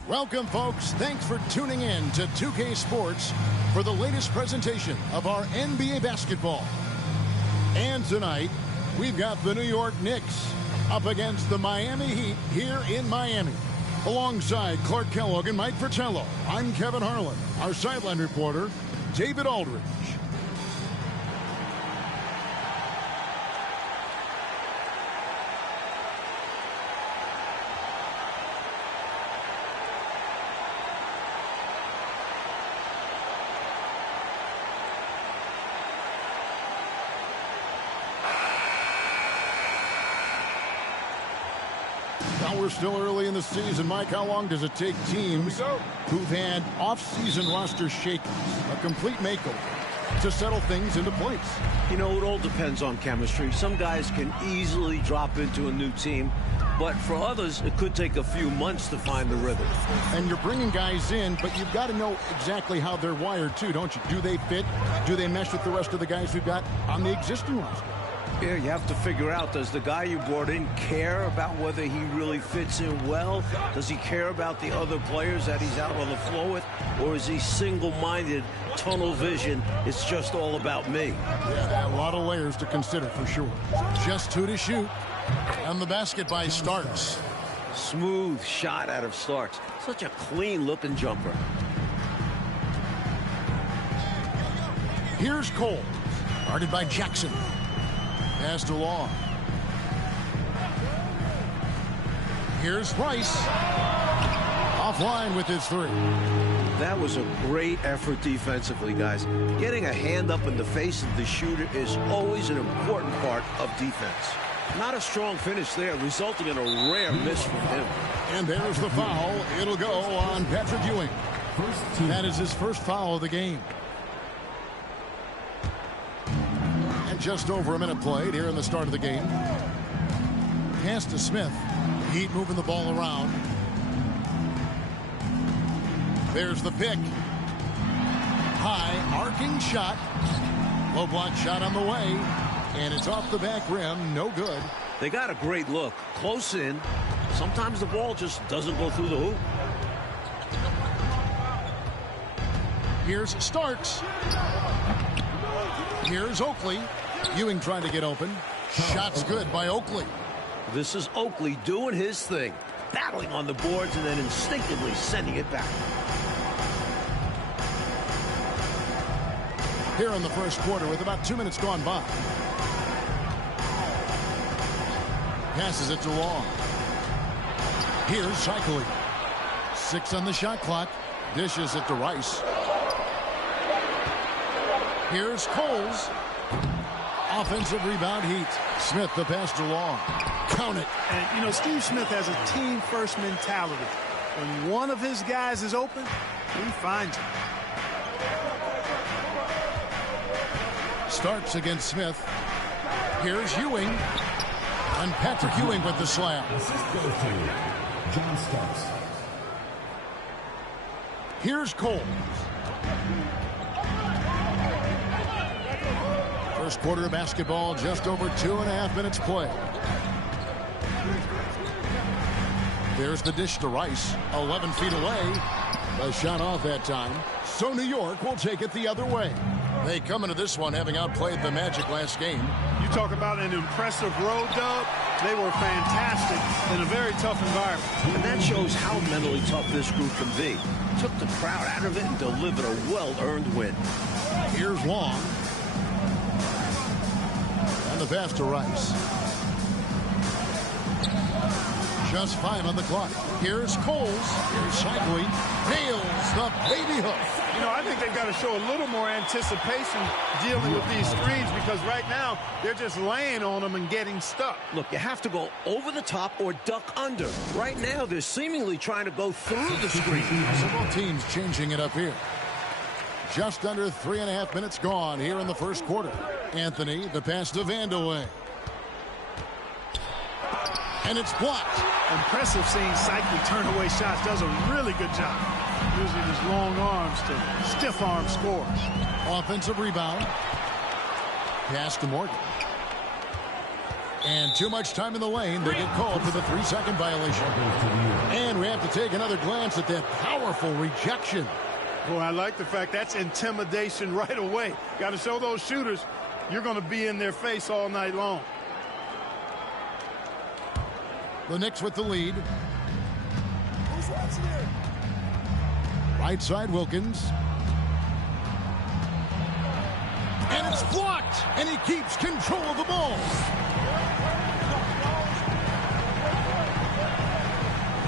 Welcome, folks. Thanks for tuning in to 2K Sports for the latest presentation of our NBA basketball. And tonight, we've got the New York Knicks up against the Miami Heat here in Miami. Alongside Clark Kellogg and Mike Fratello, I'm Kevin Harlan. Our sideline reporter, David Aldridge. Now we're still early in the season. Mike, how long does it take teams who've had off-season roster shakings, a complete makeover, to settle things into place? You know, it all depends on chemistry. Some guys can easily drop into a new team, but for others, it could take a few months to find the rhythm. And you're bringing guys in, but you've got to know exactly how they're wired, too, don't you? Do they fit? Do they mesh with the rest of the guys we've got on the existing roster? Yeah, you have to figure out, does the guy you brought in care about whether he really fits in well? Does he care about the other players that he's out on the floor with? Or is he single-minded, tunnel vision? It's just all about me. Yeah, a lot of layers to consider for sure. Just 2 to shoot. And the basket by Starks. Smooth shot out of Starks. Such a clean-looking jumper. Here's Cole. Guarded by Jackson. Pass to Long. Here's Rice. Offline with his 3. That was a great effort defensively, guys. Getting a hand up in the face of the shooter is always an important part of defense. Not a strong finish there, resulting in a rare miss from him. And there's the foul. It'll go on Patrick Ewing. That is his first foul of the game. And just over a minute played here in the start of the game. Pass to Smith. Heat moving the ball around. There's the pick. High, arcing shot. Low block shot on the way. And it's off the back rim. No good. They got a great look. Close in. Sometimes the ball just doesn't go through the hoop. Here's Starks. Here's Oakley. Ewing trying to get open. Shot's good by Oakley. This is Oakley doing his thing. Battling on the boards and then instinctively sending it back. Here in the first quarter with about 2 minutes gone by. Passes it to Long. Here's Shikely. 6 on the shot clock. Dishes it to Rice. Here's Coles. Offensive rebound Heat. Smith the pass to Long. Count it. And, you know, Steve Smith has a team-first mentality. When one of his guys is open, he finds him. Starks against Smith. Here's Ewing. And Patrick Ewing with the slam. John Starks. Here's Cole. First quarter of basketball, just over 2.5 minutes play. There's the dish to Rice, 11 feet away. A shot off that time. So New York will take it the other way. They come into this one having outplayed the Magic last game. You talk about an impressive road dub. They were fantastic in a very tough environment. And that shows how mentally tough this group can be. Took the crowd out of it and delivered a well-earned win. Here's Long. And the pass to Rice. Just 5 on the clock. Here's Coles. Here's Shikely. Nails the baby hook. You know, I think they've got to show a little more anticipation dealing with these screens because right now they're just laying on them and getting stuck. Look, you have to go over the top or duck under. Right now, they're seemingly trying to go through the screen. Several teams changing it up here. Just under 3.5 minutes gone here in the first quarter. Anthony, the pass to Vandeweghe. And it's blocked. Impressive seeing Cycling turn away shots. Does a really good job using his long arms to stiff arm scores. Offensive rebound. Pass to Morgan. And too much time in the lane. They get called for the 3-second violation. And we have to take another glance at that powerful rejection. Boy, I like the fact that's intimidation right away. Got to show those shooters you're going to be in their face all night long. The Knicks with the lead. Who's watching it? Right side Wilkins. And it's blocked. And he keeps control of the ball.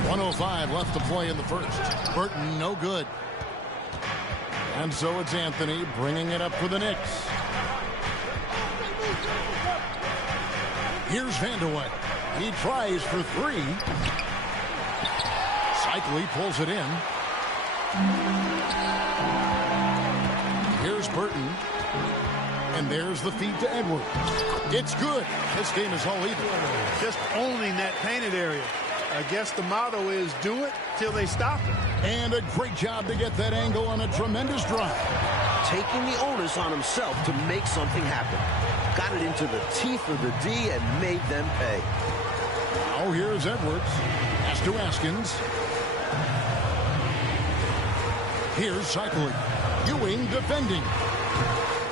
1:05 left to play in the first. Burton, no good. And so it's Anthony bringing it up for the Knicks. Here's Vandeweghe. He tries for 3. Cycli pulls it in. Here's Burton. And there's the feed to Edwards. It's good. This game is all even. Just owning that painted area. I guess the motto is do it till they stop it. And a great job to get that angle on a tremendous drive. Taking the onus on himself to make something happen. Got it into the teeth of the D and made them pay. Now here's Edwards. Pass to Askins. Here's Cycli. Ewing defending.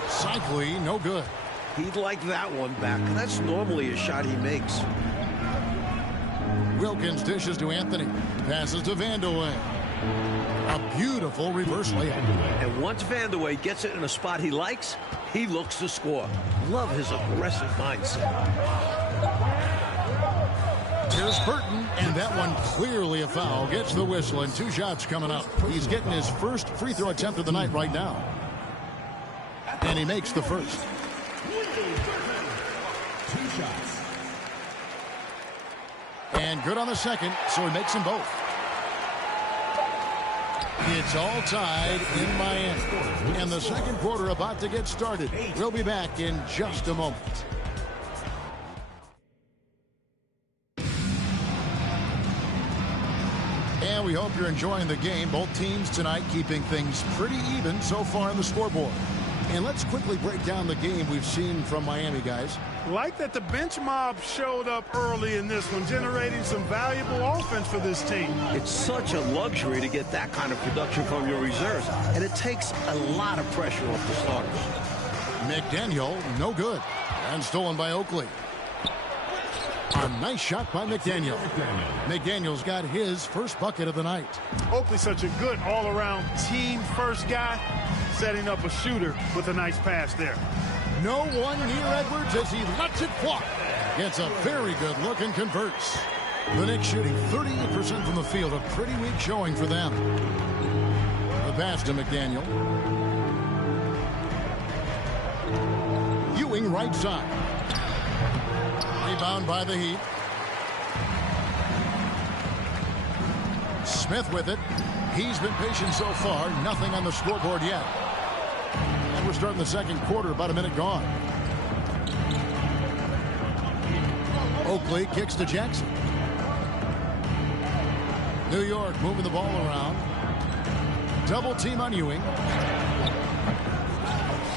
Cycli, no good. He'd like that one back. That's normally a shot he makes. Wilkins dishes to Anthony. Passes to Vandeweghe. A beautiful reverse layup. And once Vandeweghe gets it in a spot he likes, he looks to score. Love his aggressive mindset. Here's Burton, and that one clearly a foul. Gets the whistle, and 2 shots coming up. He's getting his first free throw attempt of the night right now. And he makes the first. 2 shots. And good on the second, so he makes them both. It's all tied in Miami. And the second quarter about to get started. We'll be back in just a moment. And we hope you're enjoying the game. Both teams tonight keeping things pretty even so far on the scoreboard. And let's quickly break down the game we've seen from Miami, guys. Like that the bench mob showed up early in this one, generating some valuable offense for this team. It's such a luxury to get that kind of production from your reserves, and it takes a lot of pressure off the starters. McDaniel, no good. And stolen by Oakley. A nice shot by McDaniel. McDaniel's got his first bucket of the night. Oakley's such a good all-around team-first guy, setting up a shooter with a nice pass there. No one near Edwards as he lets it fly. Gets a very good look and converts. The Knicks shooting 38% from the field. A pretty weak showing for them. The pass to McDaniel. Ewing right side. Rebound by the Heat. Smith with it. He's been patient so far. Nothing on the scoreboard yet. And we're starting the second quarter, about a minute gone. Oakley kicks to Jackson. New York moving the ball around. Double team on Ewing.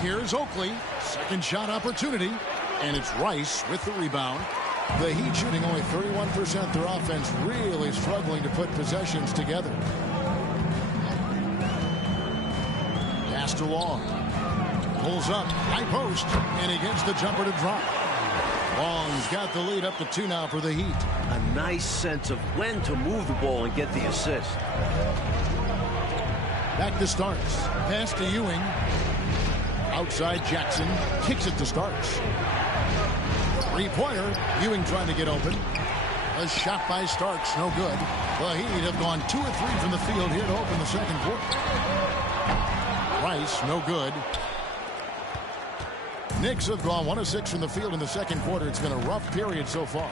Here's Oakley. Second shot opportunity. And it's Rice with the rebound. The Heat shooting only 31%. Their offense really struggling to put possessions together. Pass to Long. Pulls up, high post, and he gets the jumper to drop. Long's got the lead up to 2 now for the Heat. A nice sense of when to move the ball and get the assist. Back to Starks. Pass to Ewing. Outside Jackson. Kicks it to Starks. Three-pointer. Ewing trying to get open. A shot by Starks. No good. The Heat have gone 2 of 3 from the field here to open the second quarter. Rice, no good. Knicks have gone 1 of 6 from the field in the second quarter. It's been a rough period so far.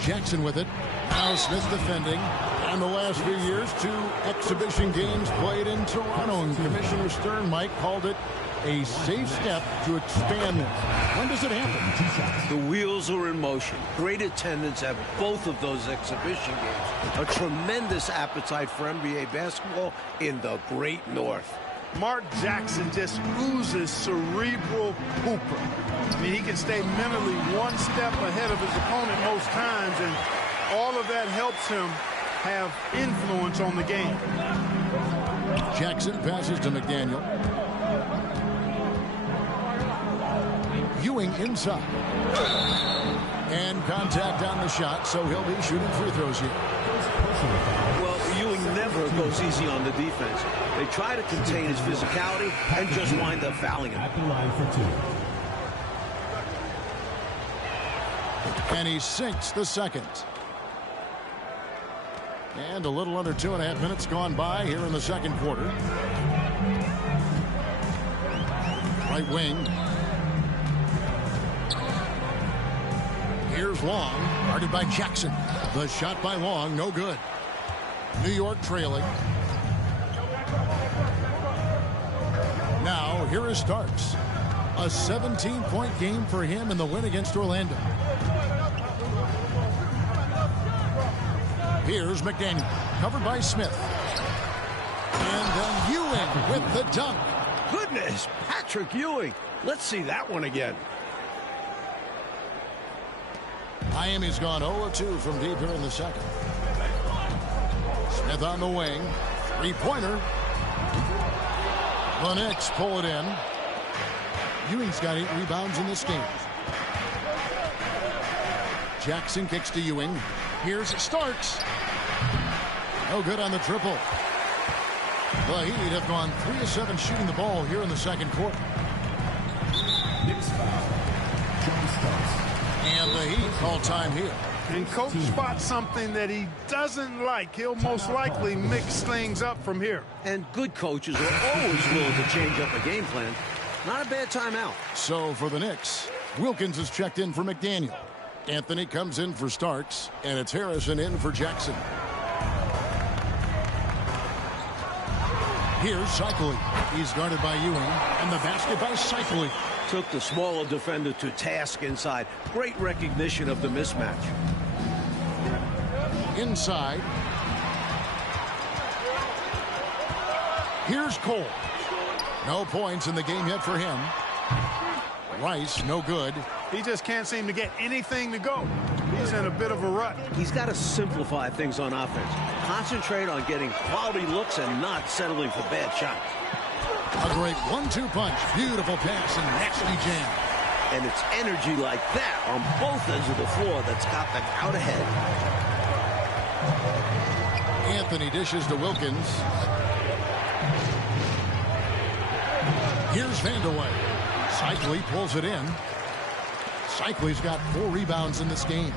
Jackson with it. Now Smith defending. And the last few years, 2 exhibition games played in Toronto. And Commissioner Stern, Mike, called it a safe step to expand this. When does it happen? The wheels are in motion. Great attendance at both of those exhibition games. A tremendous appetite for NBA basketball in the Great North. Mark Jackson just oozes cerebral hooper. I mean, he can stay mentally 1 step ahead of his opponent most times, and all of that helps him have influence on the game. Jackson passes to McDaniel. Ewing inside. And contact on the shot, so he'll be shooting free throws here. Well, Ewing never goes easy on the defense. They try to contain his physicality and just wind up fouling him. At the line for 2. And he sinks the second. And a little under 2.5 minutes gone by here in the second quarter. Right wing. Here's Long, guarded by Jackson. The shot by Long, no good. New York trailing. Now, here is Starks. A 17-point game for him in the win against Orlando. Here's McDaniel, covered by Smith. And then Ewing with the dunk. Goodness, Patrick Ewing. Let's see that one again. Miami's gone 0-2 from deep here in the second. Smith on the wing. Three-pointer. The Knicks pull it in. Ewing's got 8 rebounds in this game. Jackson kicks to Ewing. Here's Starks. No good on the triple. The Heat have gone 3 of 7 shooting the ball here in the second quarter. And the Heat call time here. And coach spots something that he doesn't like. He'll most likely mix things up from here. And good coaches are always willing to change up a game plan. Not a bad timeout. So for the Knicks, Wilkins is checked in for McDaniel. Anthony comes in for Starks, and it's Harrison in for Jackson. Here's Cycli. He's guarded by Ewing, and the basket by Cycli. Took the smaller defender to task inside. Great recognition of the mismatch. Inside. Here's Cole. No points in the game yet for him. Rice, no good. He just can't seem to get anything to go. He's in a bit of a rut. He's got to simplify things on offense. Concentrate on getting quality looks and not settling for bad shots. A great 1-2 punch. Beautiful pass and nasty jam. And it's energy like that on both ends of the floor that's got them out ahead. Anthony dishes to Wilkins. Here's Vandeweghe. Cycli pulls it in. Cycli's got 4 rebounds in this game.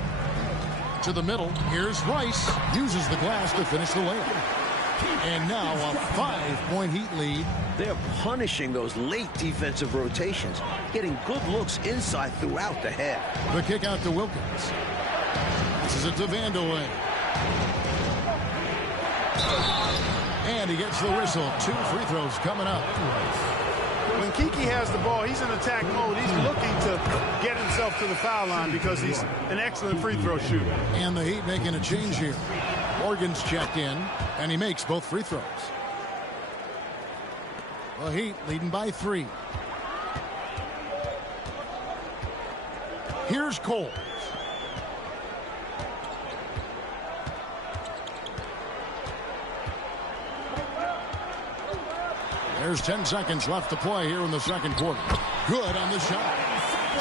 To the middle, here's Rice. Uses the glass to finish the layup. And now a 5-point Heat lead. They're punishing those late defensive rotations, getting good looks inside throughout the half. The kick out to Wilkins. This is it to Vandeweghe. And he gets the whistle. 2 free throws coming up. When Kiki has the ball, he's in attack mode. He's looking to get himself to the foul line because he's an excellent free throw shooter. And the Heat making a change here. Morgan's checked in, and he makes both free throws. The Heat leading by 3. Here's Cole. There's 10 seconds left to play here in the second quarter. Good on the shot.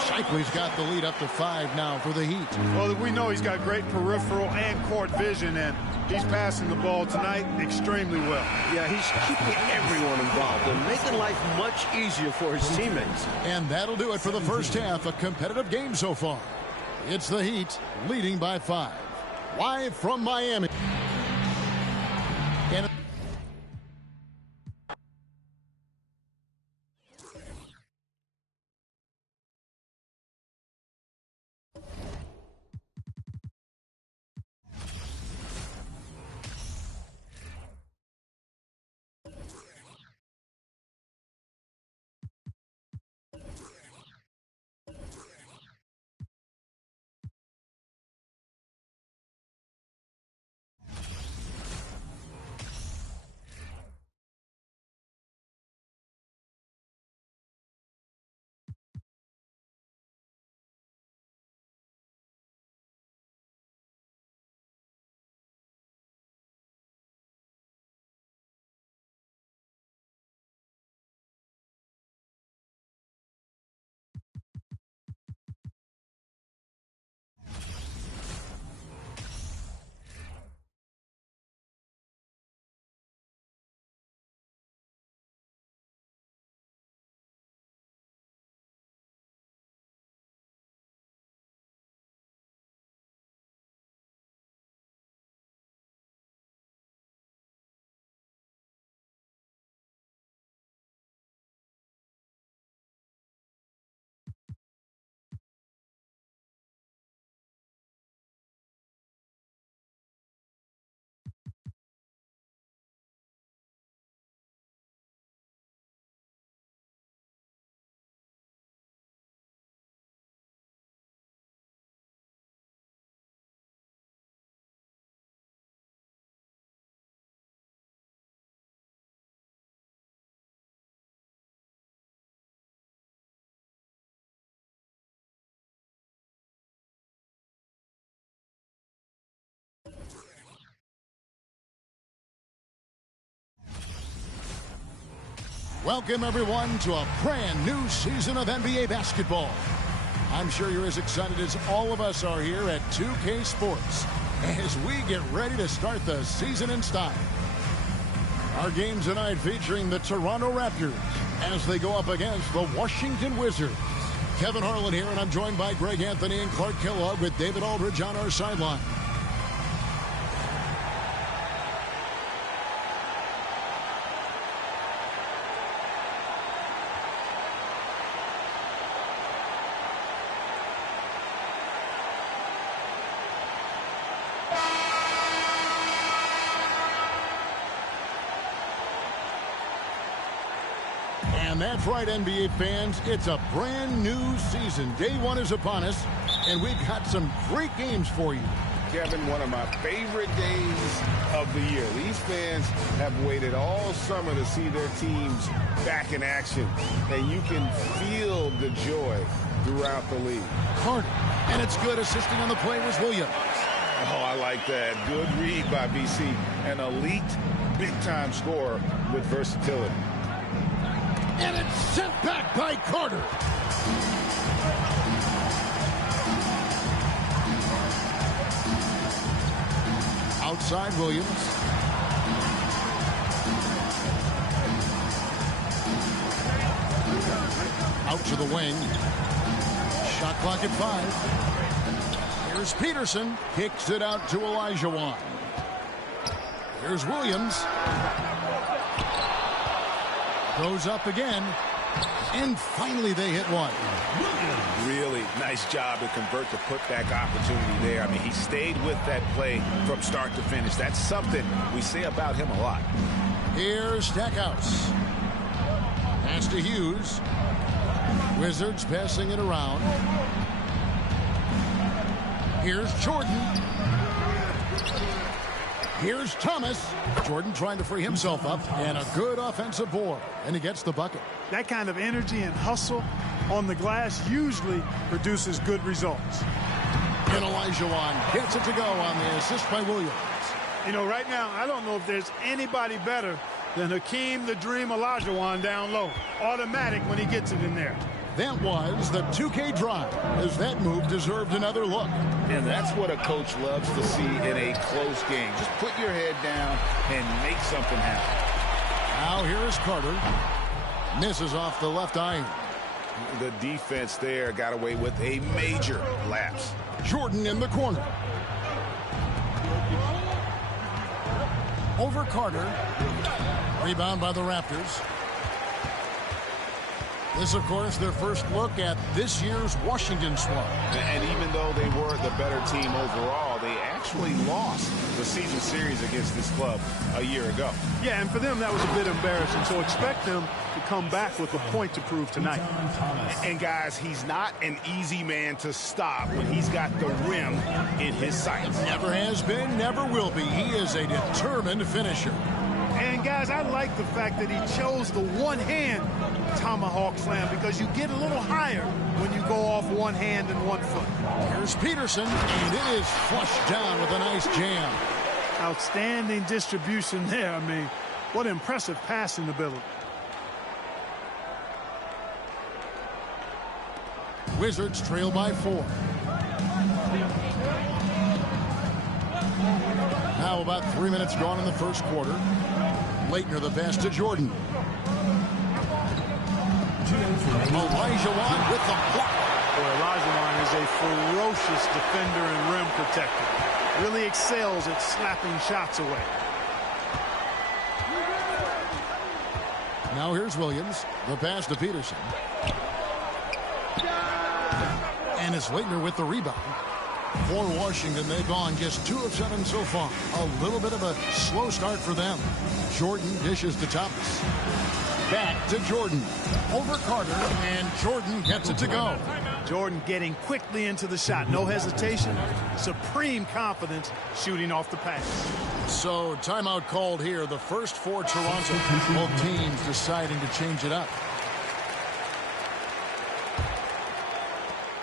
Cycli's got the lead up to 5 now for the Heat. Well, we know he's got great peripheral and court vision, and he's passing the ball tonight extremely well. Yeah, he's keeping everyone involved and making life much easier for his teammates. And that'll do it for the first half. A competitive game so far. It's the Heat leading by 5. Live from Miami. And Welcome, everyone, to a brand new season of NBA basketball. I'm sure you're as excited as all of us are here at 2K Sports as we get ready to start the season in style. Our game tonight featuring the Toronto Raptors as they go up against the Washington Wizards. Kevin Harlan here, and I'm joined by Greg Anthony and Clark Kellogg with David Aldridge on our sideline. And that's right, NBA fans. It's a brand new season. Day one is upon us, and we've got some great games for you. Kevin, one of my favorite days of the year. These fans have waited all summer to see their teams back in action, and you can feel the joy throughout the league. Carter, and it's good. Assisting on the play was Williams. Oh, I like that. Good read by BC. An elite, big-time scorer with versatility. And it's sent back by Carter. Outside Williams. Out to the wing. Shot clock at 5. Here's Peterson. Kicks it out to Olajuwon. Here's Williams. Goes up again, and finally they hit one. Really nice job to convert the putback opportunity there. I mean, he stayed with that play from start to finish. That's something we say about him a lot. Here's Stackhouse. Pass to Hughes. Wizards passing it around. Here's Jordan. Here's Thomas. Jordan trying to free himself up, and a good offensive board, and he gets the bucket. That kind of energy and hustle on the glass usually produces good results. And Olajuwon gets it to go on the assist by Williams. You know, right now, I don't know if there's anybody better than Hakeem the Dream Olajuwon down low. Automatic when he gets it in there. That was the 2K drive, as that move deserved another look. And that's what a coach loves to see in a close game. Just put your head down and make something happen. Now here is Carter. Misses off the left iron. The defense there got away with a major lapse. Jordan in the corner. Over Carter. Rebound by the Raptors. This, of course, their first look at this year's Washington squad. And even though they were the better team overall, they actually lost the season series against this club a year ago. Yeah, and for them, that was a bit embarrassing. So expect them to come back with a point to prove tonight. And, guys, he's not an easy man to stop when he's got the rim in his sights. Never has been, never will be. He is a determined finisher. And, guys, I like the fact that he chose the one-hand tomahawk slam because you get a little higher when you go off one hand and 1 foot. Here's Peterson, and it is flushed down with a nice jam. Outstanding distribution there. I mean, what impressive passing ability. Wizards trail by 4. Now about 3 minutes gone in the first quarter. Leitner the pass to Jordan. Olajuwon with the block. Olajuwon is a ferocious defender and rim protector. Really excels at slapping shots away. Now here's Williams. The pass to Peterson. And it's Leitner with the rebound. For Washington, they've gone just 2 of 7 so far. A little bit of a slow start for them. Jordan dishes to Thomas. Back to Jordan. Over Carter, and Jordan gets it to go. Jordan getting quickly into the shot. No hesitation. Supreme confidence shooting off the pass. So timeout called here. The first for Toronto. Both teams deciding to change it up.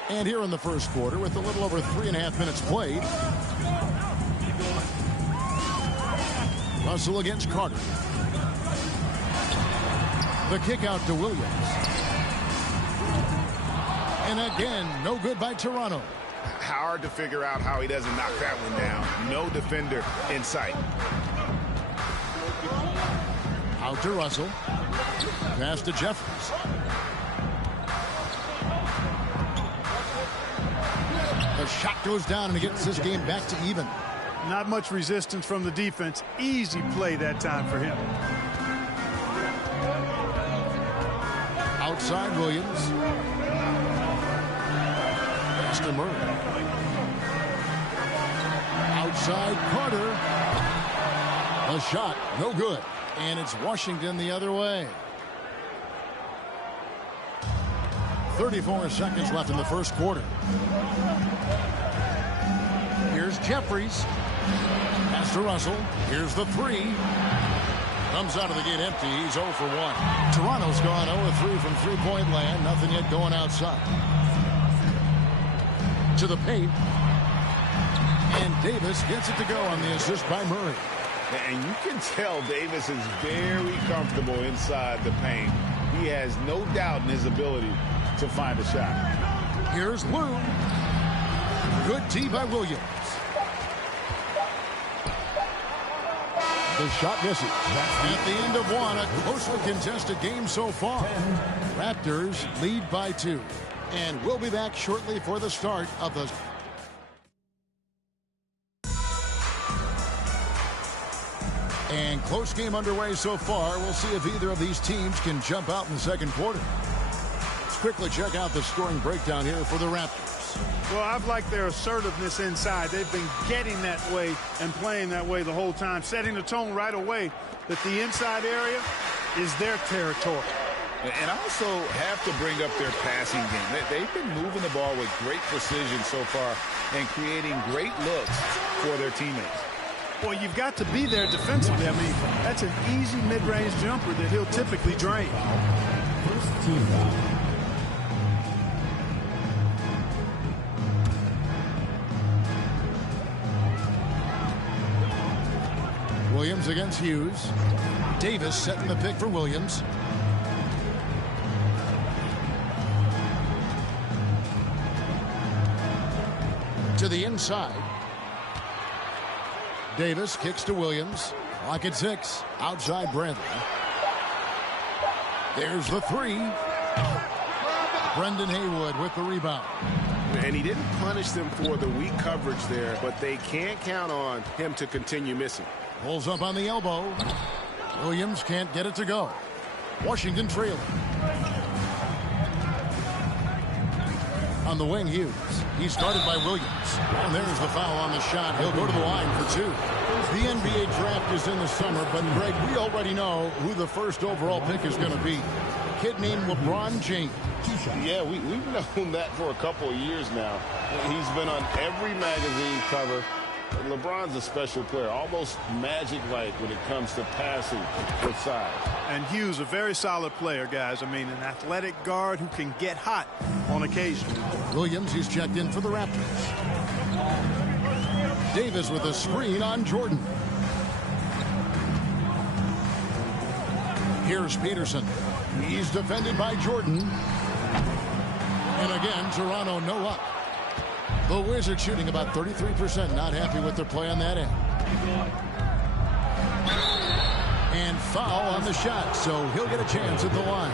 And here in the first quarter, with a little over 3.5 minutes played, Russell against Carter. The kick out to Williams. And again, no good by Toronto. Hard to figure out how he doesn't knock that one down. No defender in sight. Out to Russell. Pass to Jeffries. The shot goes down and it gets this game back to even. Not much resistance from the defense. Easy play that time for him. Outside Williams. Pass to Murray. Outside Carter. A shot, no good. And it's Washington the other way. 34 seconds left in the first quarter. Here's Jeffries. Pass to Russell. Here's the three. Comes out of the gate empty. He's 0 for 1. Toronto's gone 0 for 3 from three-point land. Nothing yet going outside. To the paint. And Davis gets it to go on the assist by Murray. And you can tell Davis is very comfortable inside the paint. He has no doubt in his ability to find a shot. Here's Lou. Good tee by Williams. The shot misses. At the end of one, a closely contested game so far. Raptors lead by 2. And we'll be back shortly for the start of the... And close game underway so far. We'll see if either of these teams can jump out in the second quarter. Let's quickly check out the scoring breakdown here for the Raptors. Well, I've liked their assertiveness inside. They've been getting that way and playing that way the whole time, setting the tone right away that the inside area is their territory. And also have to bring up their passing game. They've been moving the ball with great precision so far and creating great looks for their teammates. Well, you've got to be there defensively. I mean, that's an easy mid-range jumper that he'll typically drain. First team foul. Williams against Hughes. Davis setting the pick for Williams. To the inside. Davis kicks to Williams. Clock at 6. Outside Bradley. There's the three. Brendan Haywood with the rebound. And he didn't punish them for the weak coverage there, but they can't count on him to continue missing. Pulls up on the elbow. Williams can't get it to go. Washington trailing. On the wing, Hughes. He's started by Williams. And there's the foul on the shot. He'll go to the line for 2. The NBA draft is in the summer, but Greg, we already know who the first overall pick is going to be. A kid named LeBron James. Yeah, we've known that for a couple of years now. He's been on every magazine cover. LeBron's a special player, almost magic-like when it comes to passing with size. And Hughes, a very solid player, guys. I mean, an athletic guard who can get hot on occasion. Williams, he's checked in for the Raptors. Davis with a screen on Jordan. Here's Peterson. He's defended by Jordan. And again, Toronto no luck. The Wizards shooting about 33%. Not happy with their play on that end. And foul on the shot, so he'll get a chance at the line.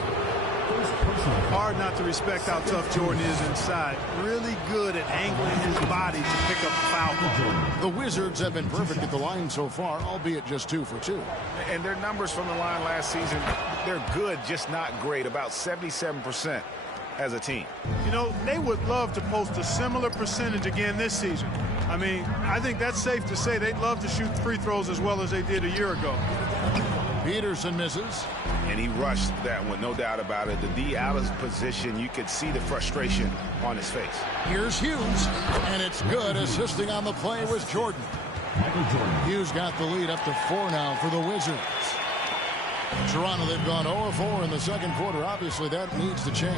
Hard not to respect how tough Jordan is inside. Really good at angling his body to pick up a foul ball. The Wizards have been perfect at the line so far, albeit just 2 for 2. And their numbers from the line last season, they're good, just not great. About 77% as a team. You know, they would love to post a similar percentage again this season. I mean, I think that's safe to say they'd love to shoot free throws as well as they did a year ago. Peterson misses. And he rushed that one, no doubt about it. The D out of position, you could see the frustration on his face. Here's Hughes, and it's good. Assisting on the play was Jordan. Hughes got the lead up to 4 now for the Wizards. Toronto, they've gone 0-4 in the second quarter. Obviously, that needs to change.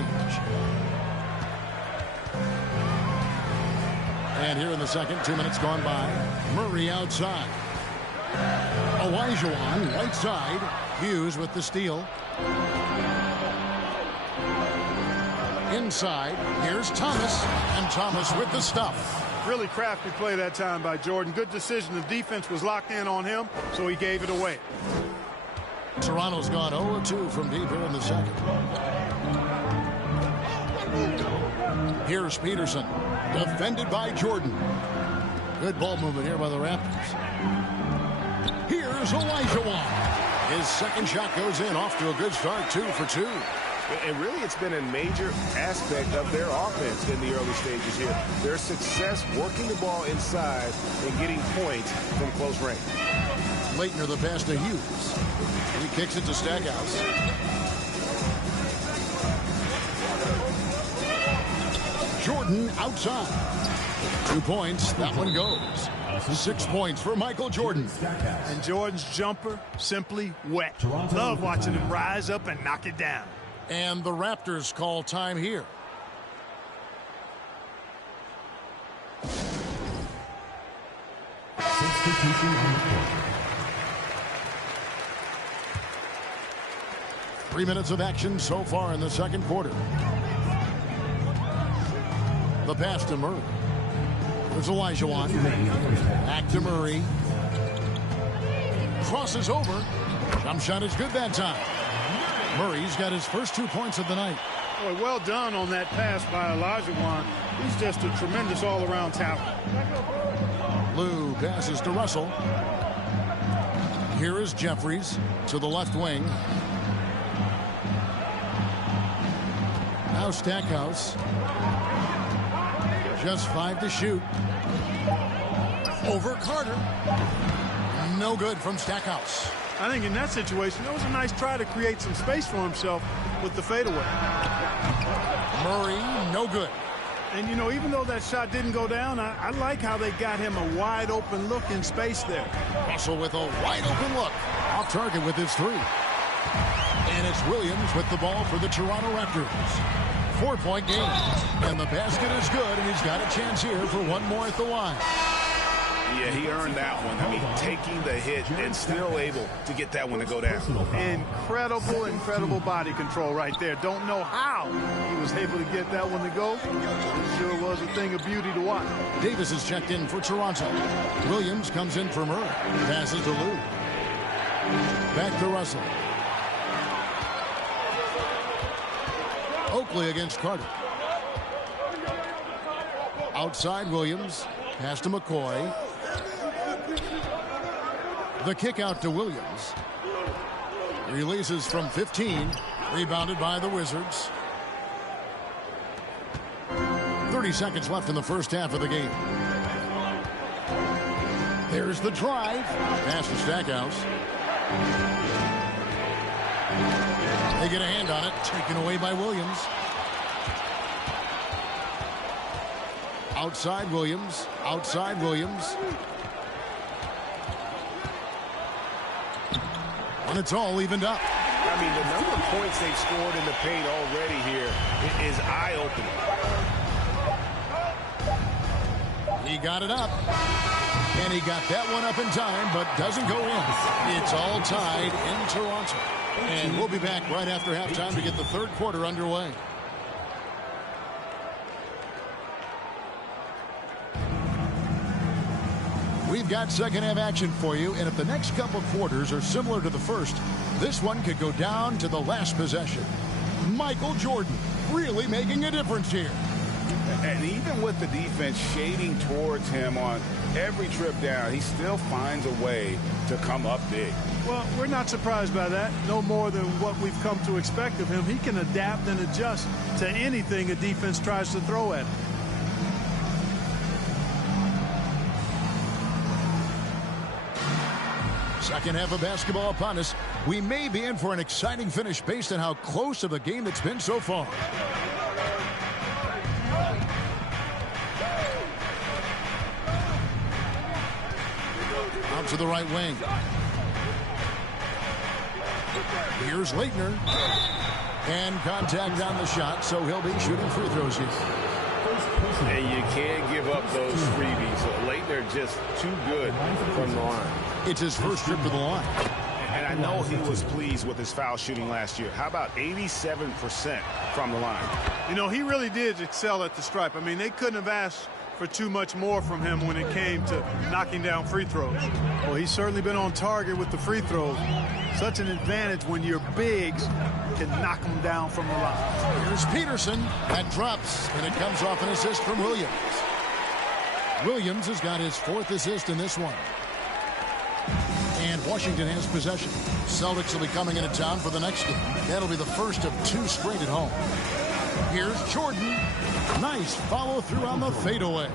And here in the second, 2 minutes gone by. Murray outside. Olajuwon, right side. Hughes with the steal. inside. Here's Thomas, and Thomas with the stuff. Really crafty play that time by Jordan. Good decision. The defense was locked in on him, so he gave it away. Toronto's gone 0-2 from deep here in the second. Here's Peterson, defended by Jordan. Good ball movement here by the Raptors. Here's Olajuwon. His second shot goes in, off to a good start, 2 for 2. And really, it's been a major aspect of their offense in the early stages here. Their success working the ball inside and getting points from close range. Leitner the pass to Hughes. He kicks it to Stackhouse. Jordan outside. 2 points. That one goes. 6 points for Michael Jordan. And Jordan's jumper, simply wet. Love watching him rise up and knock it down. And the Raptors call time here. Substitution on the court. 3 minutes of action so far in the second quarter. The pass to Murray. There's Olajuwon. Back to Murray. Crosses over. Jump shot is good that time. Murray's got his first 2 points of the night. Boy, well done on that pass by Olajuwon. He's just a tremendous all-around talent. Lou passes to Russell. Here is Jeffries to the left wing. Now Stackhouse. Just 5 to shoot. Over Carter. No good from Stackhouse. I think in that situation, that was a nice try to create some space for himself with the fadeaway. Murray, no good. And, you know, even though that shot didn't go down, I like how they got him a wide-open look in space there. Russell with a wide-open look. Off target with his 3. And it's Williams with the ball for the Toronto Raptors. 4-point game. And the basket is good, and he's got a chance here for one more at the line. Yeah, he earned that one. I mean, taking the hit and still able to get that one to go down. Incredible body control right there. Don't know how he was able to get that one to go. It sure was a thing of beauty to watch. Davis is checked in for Toronto. Williams comes in for Murray. Passes to Lou. Back to Russell. Oakley against Carter. Outside Williams. Pass to McCoy. The kick out to Williams. Releases from 15. Rebounded by the Wizards. 30 seconds left in the first half of the game. There's the drive. Pass to Stackhouse. They get a hand on it. Taken away by Williams. Outside Williams. Outside Williams. And it's all evened up. I mean, the number of points they've scored in the paint already here is eye-opening. He got it up. And he got that one up in time, but doesn't go in. It's all tied in Toronto. And we'll be back right after halftime to get the third quarter underway. We've got second half action for you, and if the next couple quarters are similar to the first, this one could go down to the last possession. Michael Jordan really making a difference here. And even with the defense shading towards him on every trip down, he still finds a way to come up big. Well, we're not surprised by that. No more than what we've come to expect of him. He can adapt and adjust to anything a defense tries to throw at him. Second half of basketball upon us. We may be in for an exciting finish based on how close of a game it's been so far. Out to the right wing. Here's Leitner. And contact on the shot, so he'll be shooting free throws here. And you can't give up those freebies. So Leitner just too good from the line. It's his first trip to the line. And I know he was pleased with his foul shooting last year. How about 87% from the line? You know, he really did excel at the stripe. I mean, they couldn't have asked for too much more from him when it came to knocking down free throws. Well, he's certainly been on target with the free throws. Such an advantage when your bigs can knock them down from the line. Here's Peterson. That drops, and it comes off an assist from Williams. Williams has got his 4th assist in this one. And Washington has possession. Celtics will be coming into town for the next game. That'll be the first of 2 straight at home. Here's Jordan. Nice follow through on the fadeaway.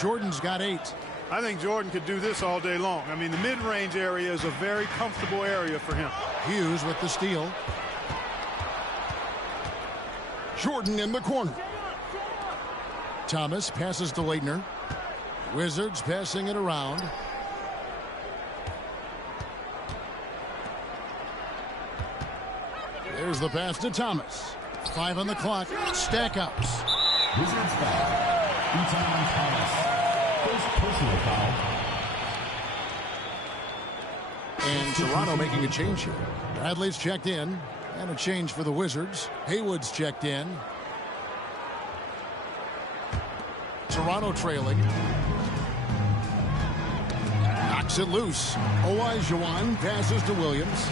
Jordan's got 8. I think Jordan could do this all day long. I mean, the mid-range area is a very comfortable area for him. Hughes with the steal. Jordan in the corner. Thomas passes to Leitner. Wizards passing it around. There's the pass to Thomas. 5 on the clock. Stackhouse. Wizards foul. Eton Thomas. First personal foul. And Toronto making a change here. Bradley's checked in. And a change for the Wizards. Haywood's checked in. Toronto trailing. Knocks it loose. Olajuwon passes to Williams.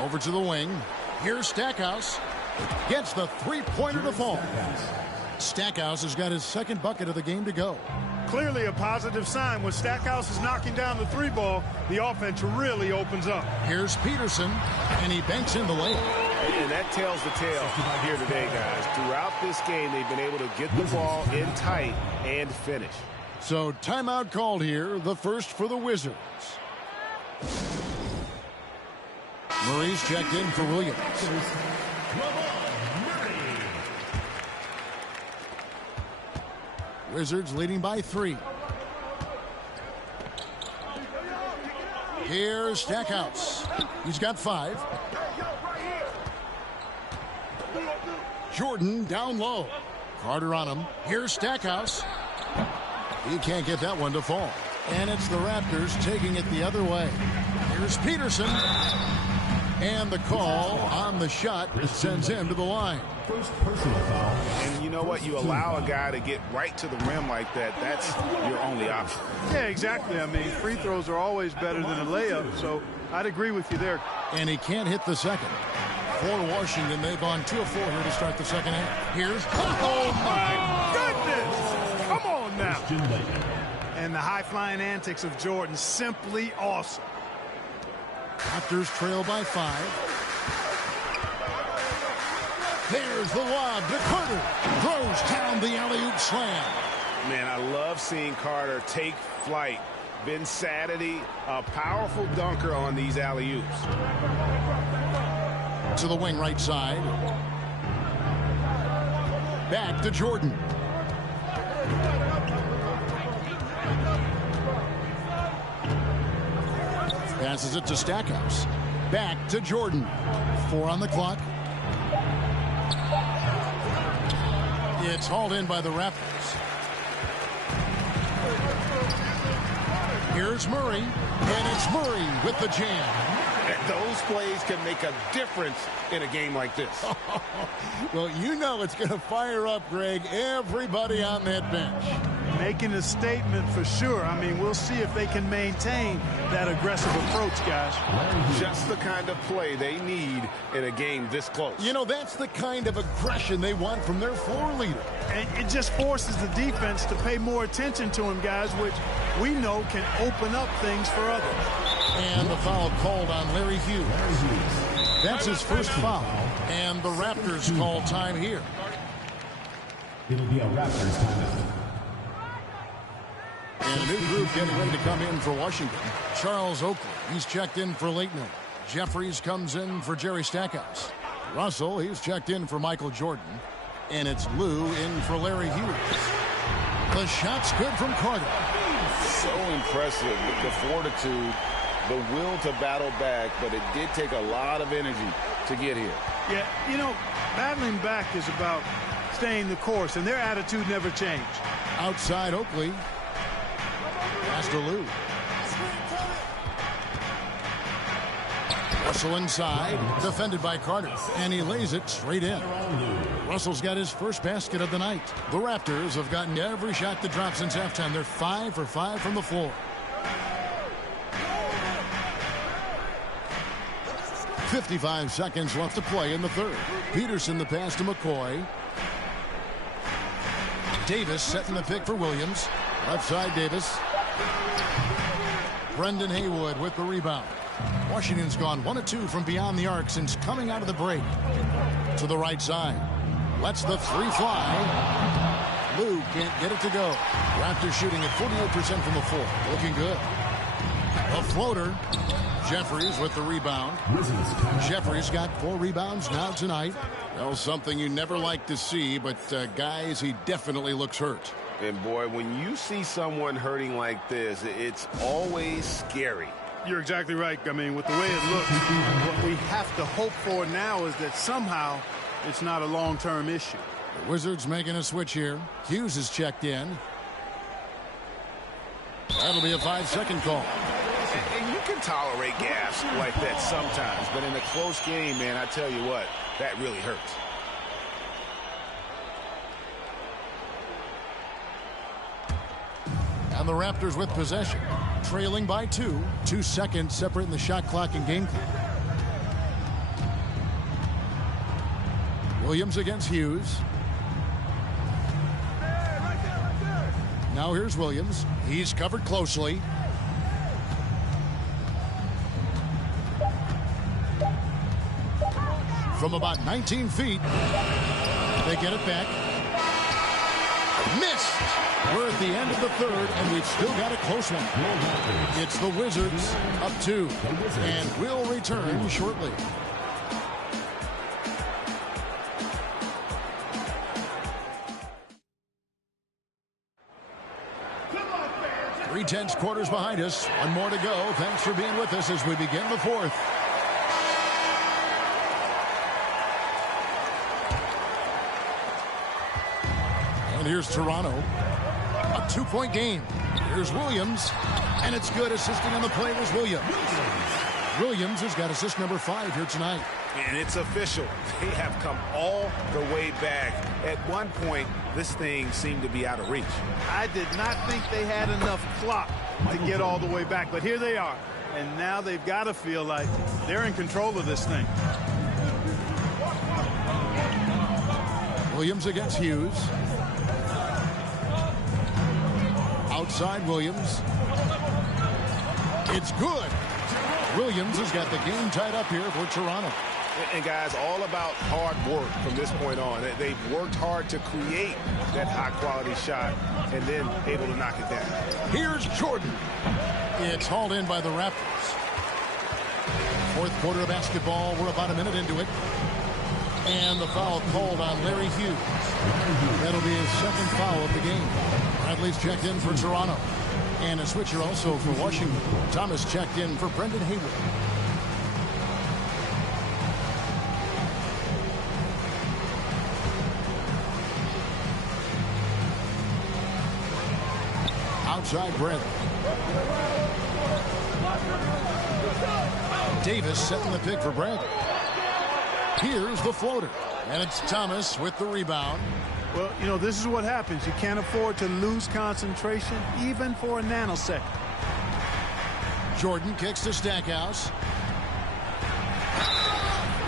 Over to the wing. Here's Stackhouse. Gets the three-pointer to fall. Stackhouse has got his 2nd bucket of the game to go. Clearly a positive sign. When Stackhouse is knocking down the 3-ball, the offense really opens up. Here's Peterson, and he banks in the layup. And that tells the tale here today, guys. Throughout this game, they've been able to get the ball in tight and finish. So timeout called here, the first for the Wizards. Murray's checked in for Williams. Wizards leading by 3. Here's Stackhouse. He's got 5. Jordan down low. Carter on him. Here's Stackhouse. He can't get that one to fall. And it's the Raptors taking it the other way. Here's Peterson. And the call on the shot sends him to the line. First personal foul. And you know what? You allow a guy to get right to the rim like that. That's your only option. Yeah, exactly. I mean, free throws are always better than a layup, so I'd agree with you there. And he can't hit the second. For Washington, they've gone 2 of 4 here to start the second half. Here's... Oh, my goodness! Come on now. And the high-flying antics of Jordan, simply awesome. Raptors trail by 5. There's the lob to Carter. Throws down the alley-oop slam. Man, I love seeing Carter take flight. Ben Saturday, a powerful dunker on these alley-oops. To the wing right side. Back to Jordan. Passes it to Stackhouse. Back to Jordan. 4 on the clock. It's hauled in by the Raptors. Here's Murray. And it's Murray with the jam. Those plays can make a difference in a game like this. Well, you know it's going to fire up, Greg, everybody on that bench. Making a statement for sure. I mean, we'll see if they can maintain that aggressive approach, guys. Just the kind of play they need in a game this close. You know, that's the kind of aggression they want from their floor leader. And it just forces the defense to pay more attention to him, guys, which we know can open up things for others. And the foul called on Larry Hughes. That's his first foul. And the Raptors call time here. It'll be a Raptors timeout. And a new group getting ready to come in for Washington. Charles Oakley, he's checked in for Leitner. Jeffries comes in for Jerry Stackhouse. Russell, he's checked in for Michael Jordan. And it's Lou in for Larry Hughes. The shot's good from Carter. So impressive with the fortitude, the will to battle back, but it did take a lot of energy to get here. Yeah, you know, battling back is about staying the course, and their attitude never changed. Outside Oakley. Pass to Lou. Russell inside, defended by Carter, and he lays it straight in. Russell's got his first basket of the night. The Raptors have gotten every shot that dropped since halftime. They're 5 for 5 from the floor. 55 seconds left to play in the third. Peterson the pass to McCoy. Davis setting the pick for Williams. Left side Davis. Brendan Haywood with the rebound. Washington's gone 1 of 2 from beyond the arc since coming out of the break. To the right side. Lets the three fly. Lou can't get it to go. Raptors shooting at 48% from the floor. Looking good. A floater. Jeffries with the rebound. Jeffries got 4 rebounds now tonight. Well, something you never like to see, but guys, he definitely looks hurt. And boy, when you see someone hurting like this, it's always scary. You're exactly right. I mean, with the way it looks, what we have to hope for now is that somehow it's not a long-term issue. The Wizards making a switch here. Hughes is checked in. That'll be a 5-second call. And you can tolerate gaps like that sometimes, but in a close game, man, I tell you what, that really hurts. And the Raptors with possession, trailing by 2. 2 seconds separating the shot clock and game clock. Williams against Hughes. Now here's Williams. He's covered closely. From about 19 feet, they get it back. Missed. We're at the end of the third, and we've still got a close one. It's the Wizards up 2, and we'll return shortly. Three tenths quarters behind us. One more to go. Thanks for being with us as we begin the fourth. And here's Toronto. A 2-point game. Here's Williams. And it's good. Assisting on the play was Williams. Williams has got assist number 5 here tonight. And it's official. They have come all the way back. At one point, this thing seemed to be out of reach. I did not think they had enough clock to get all the way back, but here they are. And now they've got to feel like they're in control of this thing. Williams against Hughes. Outside Williams. It's good. Williams has got the game tied up here for Toronto. And guys, all about hard work from this point on. They've worked hard to create that high-quality shot and then able to knock it down. Here's Jordan. It's hauled in by the Raptors. Fourth quarter of basketball. We're about a minute into it. And the foul called on Larry Hughes. That'll be his second foul of the game. Bradley's checked in for Toronto. And a switcher also for Washington. Thomas checked in for Brendan Haywood. Outside Bradley. Davis setting the pick for Bradley. Here's the floater. And it's Thomas with the rebound. Well, you know, this is what happens. You can't afford to lose concentration, even for a nanosecond. Jordan kicks to Stackhouse.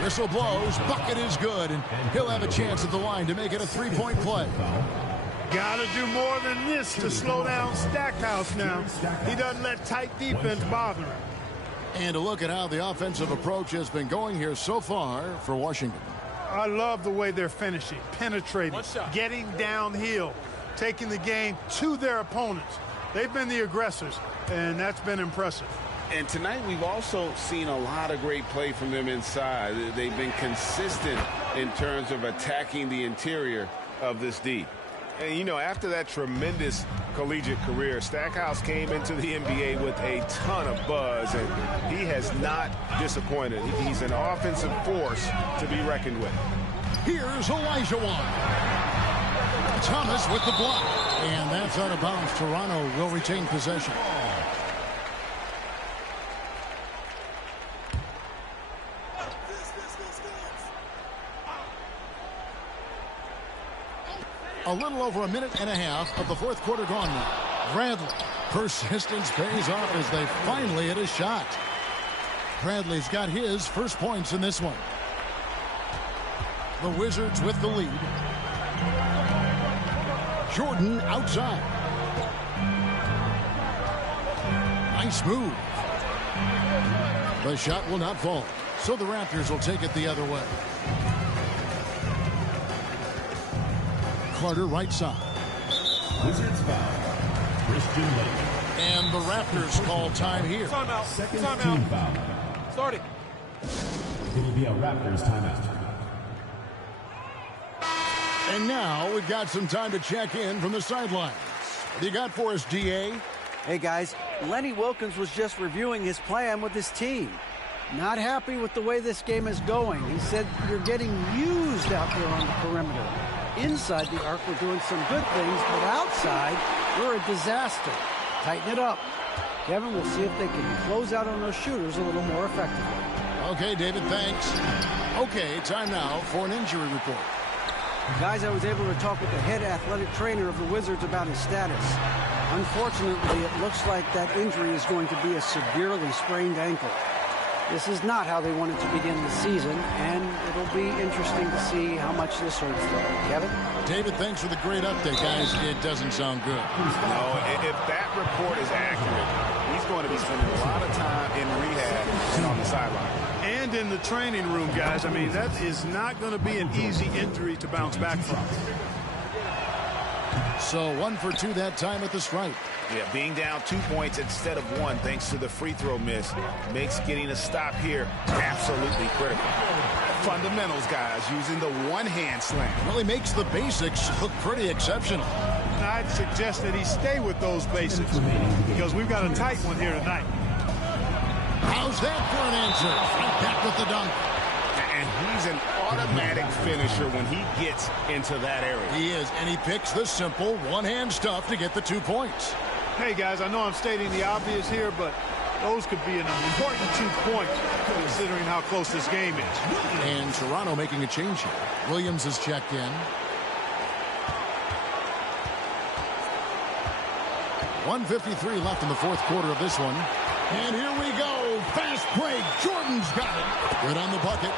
Whistle blows. Bucket is good, and he'll have a chance at the line to make it a 3-point play. Got to do more than this to slow down Stackhouse now. He doesn't let tight defense bother him. And a look at how the offensive approach has been going here so far for Washington. I love the way they're finishing, penetrating, getting downhill, taking the game to their opponents. They've been the aggressors, and that's been impressive. And tonight we've also seen a lot of great play from them inside. They've been consistent in terms of attacking the interior of this D. And, you know, after that tremendous collegiate career, Stackhouse came into the NBA with a ton of buzz, and he has not disappointed. He's an offensive force to be reckoned with. Here's Olajuwon. Thomas with the block. And that's out of bounds. Toronto will retain possession. A little over a minute and a half of the fourth quarter gone now. Bradley. Persistence pays off as they finally hit a shot. Bradley's got his first points in this one. The Wizards with the lead. Jordan outside. Nice move. The shot will not fall, so the Raptors will take it the other way. Carter right side. Wizards foul. Christian Lake. And the Raptors call time here. Timeout. Second team foul. Starting. It will be a Raptors timeout. And now we've got some time to check in from the sidelines. What do you got for us, DA? Hey, guys. Lenny Wilkins was just reviewing his plan with his team. Not happy with the way this game is going. He said you're getting used out there on the perimeter. Inside the arc, we're doing some good things, but outside, we're a disaster. Tighten it up. Kevin, we'll see if they can close out on those shooters a little more effectively. Okay, David, thanks. Okay, time now for an injury report. Guys, I was able to talk with the head athletic trainer of the Wizards about his status. Unfortunately, it looks like that injury is going to be a severely sprained ankle. This is not how they wanted to begin the season, and it'll be interesting to see how much this hurts them. Kevin? David, thanks for the great update, guys. It doesn't sound good. No, if that report is accurate, he's going to be spending a lot of time in rehab and on the sideline. And in the training room, guys. I mean, that is not going to be an easy injury to bounce back from. So 1 for 2 that time at the stripe. Yeah, being down 2 points instead of 1 thanks to the free throw miss makes getting a stop here absolutely critical. Fundamentals, guys, using the one-hand slam. Really makes the basics look pretty exceptional. And I'd suggest that he stay with those basics because we've got a tight one here tonight. How's that for an answer? Right back with the dunk. And he's an automatic finisher when he gets into that area. He is, and he picks the simple one-hand stuff to get the 2 points. Hey, guys, I know I'm stating the obvious here, but those could be an important 2 points considering how close this game is. And Toronto making a change here. Williams is checked in. 1:53 left in the fourth quarter of this one. And here we go. Fast break. Jordan's got it. Good on the bucket.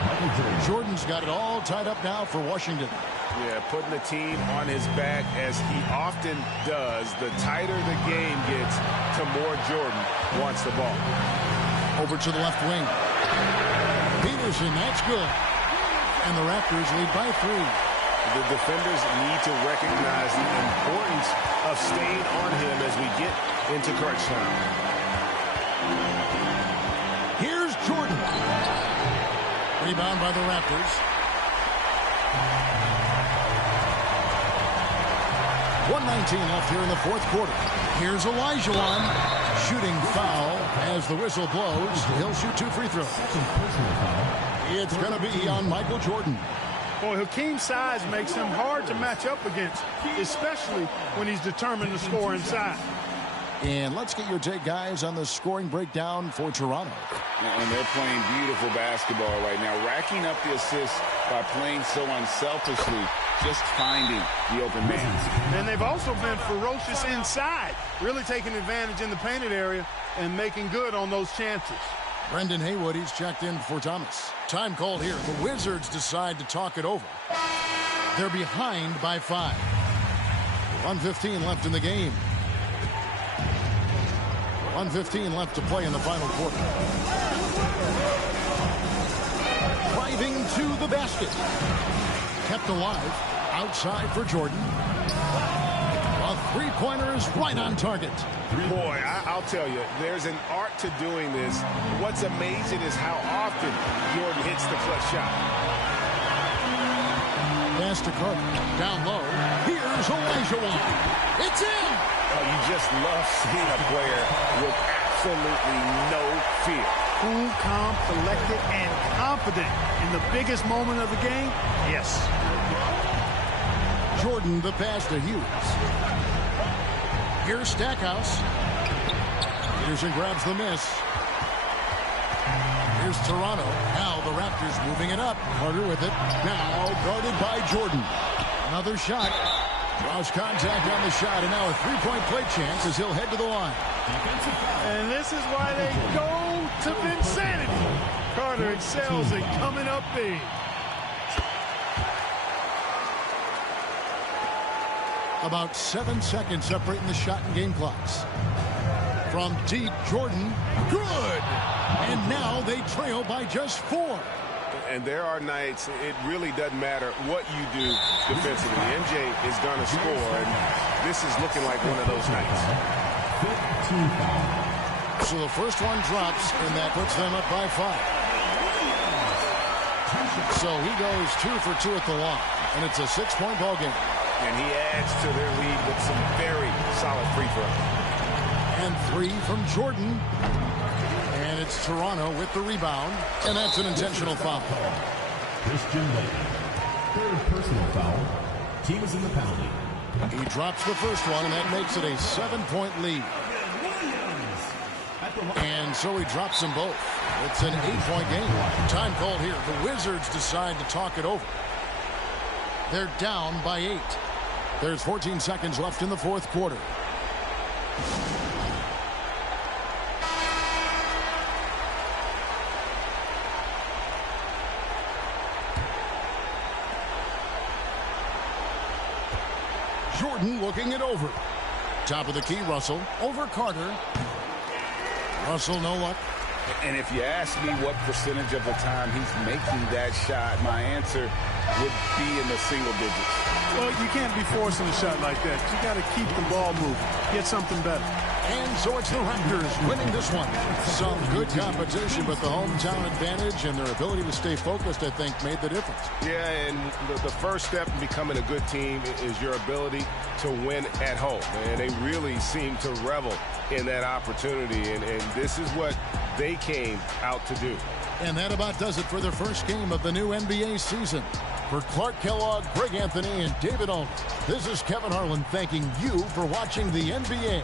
Jordan's got it all tied up now for Washington. Yeah, putting the team on his back as he often does. The tighter the game gets, the more Jordan wants the ball. Over to the left wing. Peterson, that's good. And the Raptors lead by 3. The defenders need to recognize the importance of staying on him as we get into crunch time. Here's Jordan. Rebound by the Raptors. 1:19 left here in the fourth quarter. Here's Olajuwon. Shooting foul as the whistle blows. He'll shoot 2 free throws. It's going to be on Michael Jordan. Boy, Hakeem's size makes him hard to match up against, especially when he's determined to score inside. And let's get your take, guys, on the scoring breakdown for Toronto. And they're playing beautiful basketball right now, racking up the assists by playing so unselfishly, just finding the open man. And they've also been ferocious inside, really taking advantage in the painted area and making good on those chances. Brendan Haywood, he's checked in for Thomas. Time called here. The Wizards decide to talk it over. They're behind by 5. 1:15 left in the game. 1:15 left to play in the final quarter. Driving to the basket. Kept alive. Outside for Jordan. A three-pointer is right on target. Boy, I'll tell you, there's an art to doing this. What's amazing is how often Jordan hits the clutch shot. Pass to Carter. Down low. Here's Olajuwon. It's in! You just love seeing a player with absolutely no fear. Cool, calm, collected, and confident in the biggest moment of the game? Yes. Jordan, the pass to Hughes. Here's Stackhouse. Peterson grabs the miss. Here's Toronto. Now the Raptors moving it up. Carter with it. Now guarded by Jordan. Another shot. Draws contact on the shot, and now a three-point play chance as he'll head to the line. And this is why they go to Vinsanity. Carter excels at coming up big. About 7 seconds separating the shot and game clocks. From deep, Jordan, good! And now they trail by just 4. And there are nights, it really doesn't matter what you do defensively. MJ is going to score, and this is looking like one of those nights. So the first one drops, and that puts them up by 5. So he goes 2 for 2 at the line, and it's a 6-point ball game. And he adds to their lead with some very solid free throws. And 3 from Jordan. And it's Toronto with the rebound, and that's an intentional foul. Christian Lake. Third personal foul. Team is in the penalty. He drops the first one, and that makes it a 7-point lead. And so he drops them both. It's an 8-point game. Time called here. The Wizards decide to talk it over. They're down by 8. There's 14 seconds left in the fourth quarter. Jordan looking it over. Top of the key, Russell. Over Carter. Russell, no luck. And if you ask me what percentage of the time he's making that shot, my answer would be in the single digits. Well, you can't be forcing a shot like that. You got to keep the ball moving. Get something better. And so it's the Raptors winning this one. Some good competition, but the hometown advantage and their ability to stay focused, I think, made the difference. Yeah, and the first step in becoming a good team is your ability to win at home. And they really seem to revel in that opportunity, and this is what they came out to do. And that about does it for the first game of the new NBA season. For Clark Kellogg, Greg Anthony, and David Aldridge, this is Kevin Harlan thanking you for watching the NBA.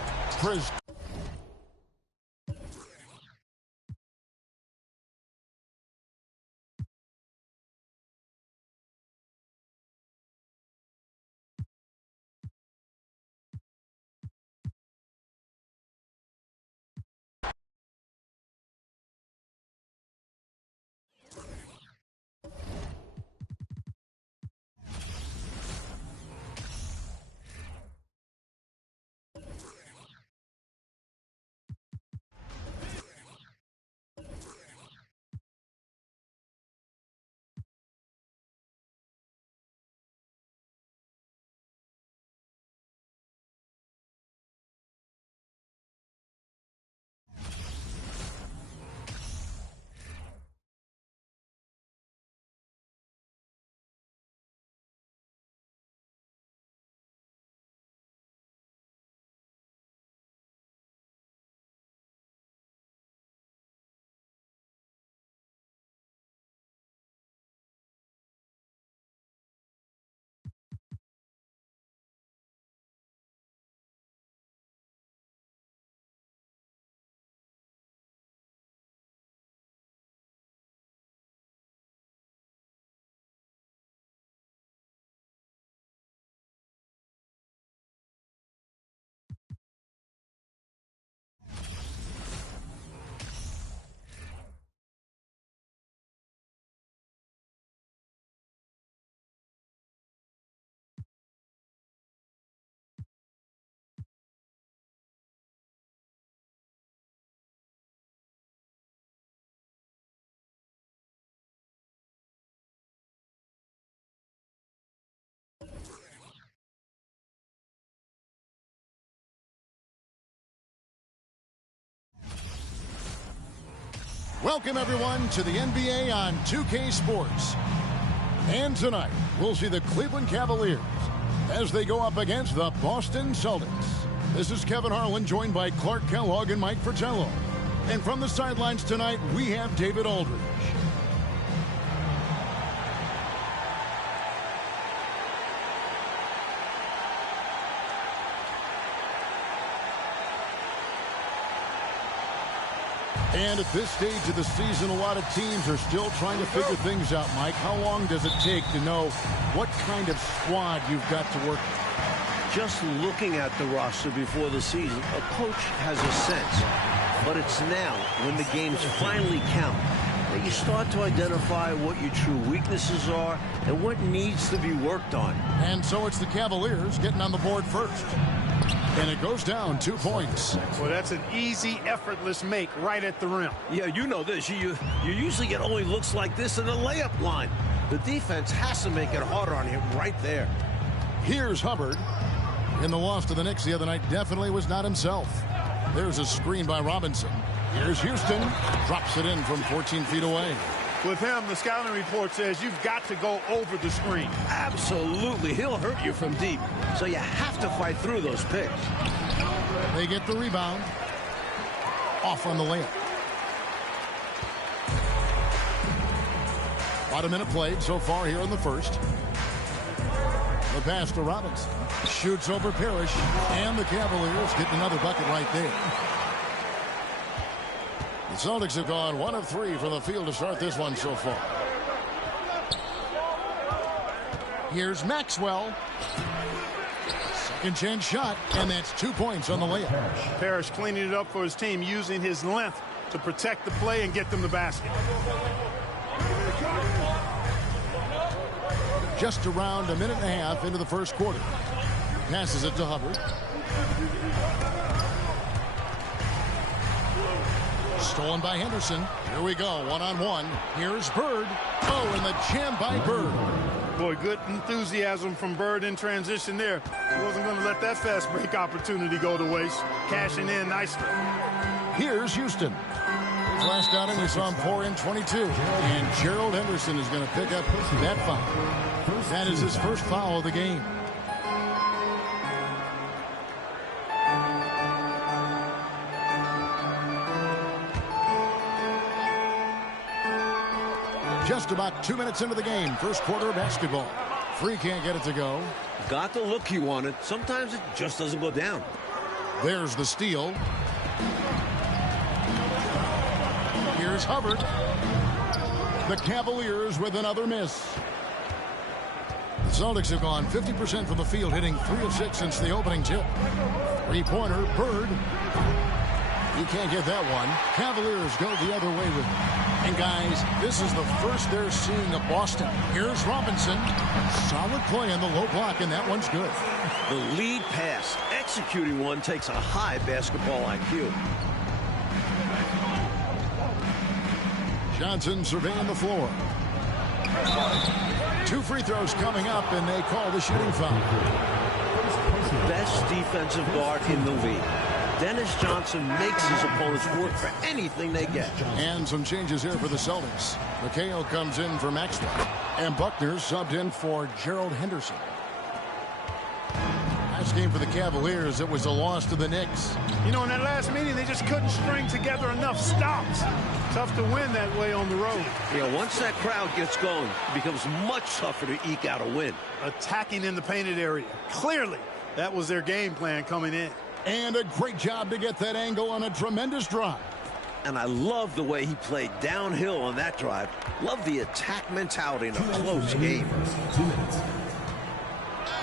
Welcome, everyone, to the NBA on 2K Sports. And tonight, we'll see the Cleveland Cavaliers as they go up against the Boston Celtics. This is Kevin Harlan, joined by Clark Kellogg and Mike Fratello. And from the sidelines tonight, we have David Aldridge. And at this stage of the season, a lot of teams are still trying to figure things out, Mike. How long does it take to know what kind of squad you've got to work with? Just looking at the roster before the season, a coach has a sense. But it's now, when the games finally count, that you start to identify what your true weaknesses are and what needs to be worked on. And so it's the Cavaliers getting on the board first. And it goes down 2 points. Well, that's an easy, effortless make right at the rim. Yeah, you know this. You usually get only looks like this in the layup line. The defense has to make it harder on him right there. Here's Hubbard. In the loss to the Knicks the other night, definitely was not himself. There's a screen by Robinson. Here's Houston. Drops it in from 14 feet away. With him, the scouting report says you've got to go over the screen. Absolutely. He'll hurt you from deep. So you have to fight through those picks. They get the rebound. Off on the layup. About a minute played so far here in the first. The pass to Robinson. Shoots over Parrish. And the Cavaliers get another bucket right there. The Celtics have gone 1 of 3 from the field to start this one so far. Here's Maxwell. Second chance shot, and that's 2 points on the layup. Parrish cleaning it up for his team, using his length to protect the play and get them the basket. Just around a minute and a half into the first quarter. Passes it to Hubbard. Stolen by Henderson. Here we go, one-on-one. Here's Bird. Oh, and the jam by Bird. Boy, good enthusiasm from Bird in transition there. He wasn't going to let that fast break opportunity go to waste. Cashing in nicely. Here's Houston. His last outing, we saw him pour in 22. And Gerald Henderson is going to pick up that foul. That is his first foul of the game. Just about 2 minutes into the game. First quarter of basketball. Free can't get it to go. Got the look he wanted. Sometimes it just doesn't go down. There's the steal. Here's Hubbard. The Cavaliers with another miss. The Celtics have gone 50% from the field, hitting 3 of 6 since the opening tip. Three-pointer, Bird. He can't get that one. Cavaliers go the other way with it. And guys, this is the first they're seeing of Boston. Here's Robinson. Solid play in the low block, and that one's good. The lead pass, executing one, takes a high basketball IQ. Johnson surveying the floor. 2 free throws coming up, and they call the shooting foul. Best defensive guard in the league. Dennis Johnson makes his opponents work for anything they get. And some changes here for the Celtics. McHale comes in for Maxwell. And Buckner subbed in for Gerald Henderson. Last game for the Cavaliers, it was a loss to the Knicks. You know, in that last meeting, they just couldn't string together enough stops. Tough to win that way on the road. Yeah, once that crowd gets going, it becomes much tougher to eke out a win. Attacking in the painted area. Clearly, that was their game plan coming in. And a great job to get that angle on a tremendous drive. And I love the way he played downhill on that drive. Love the attack mentality in a close game.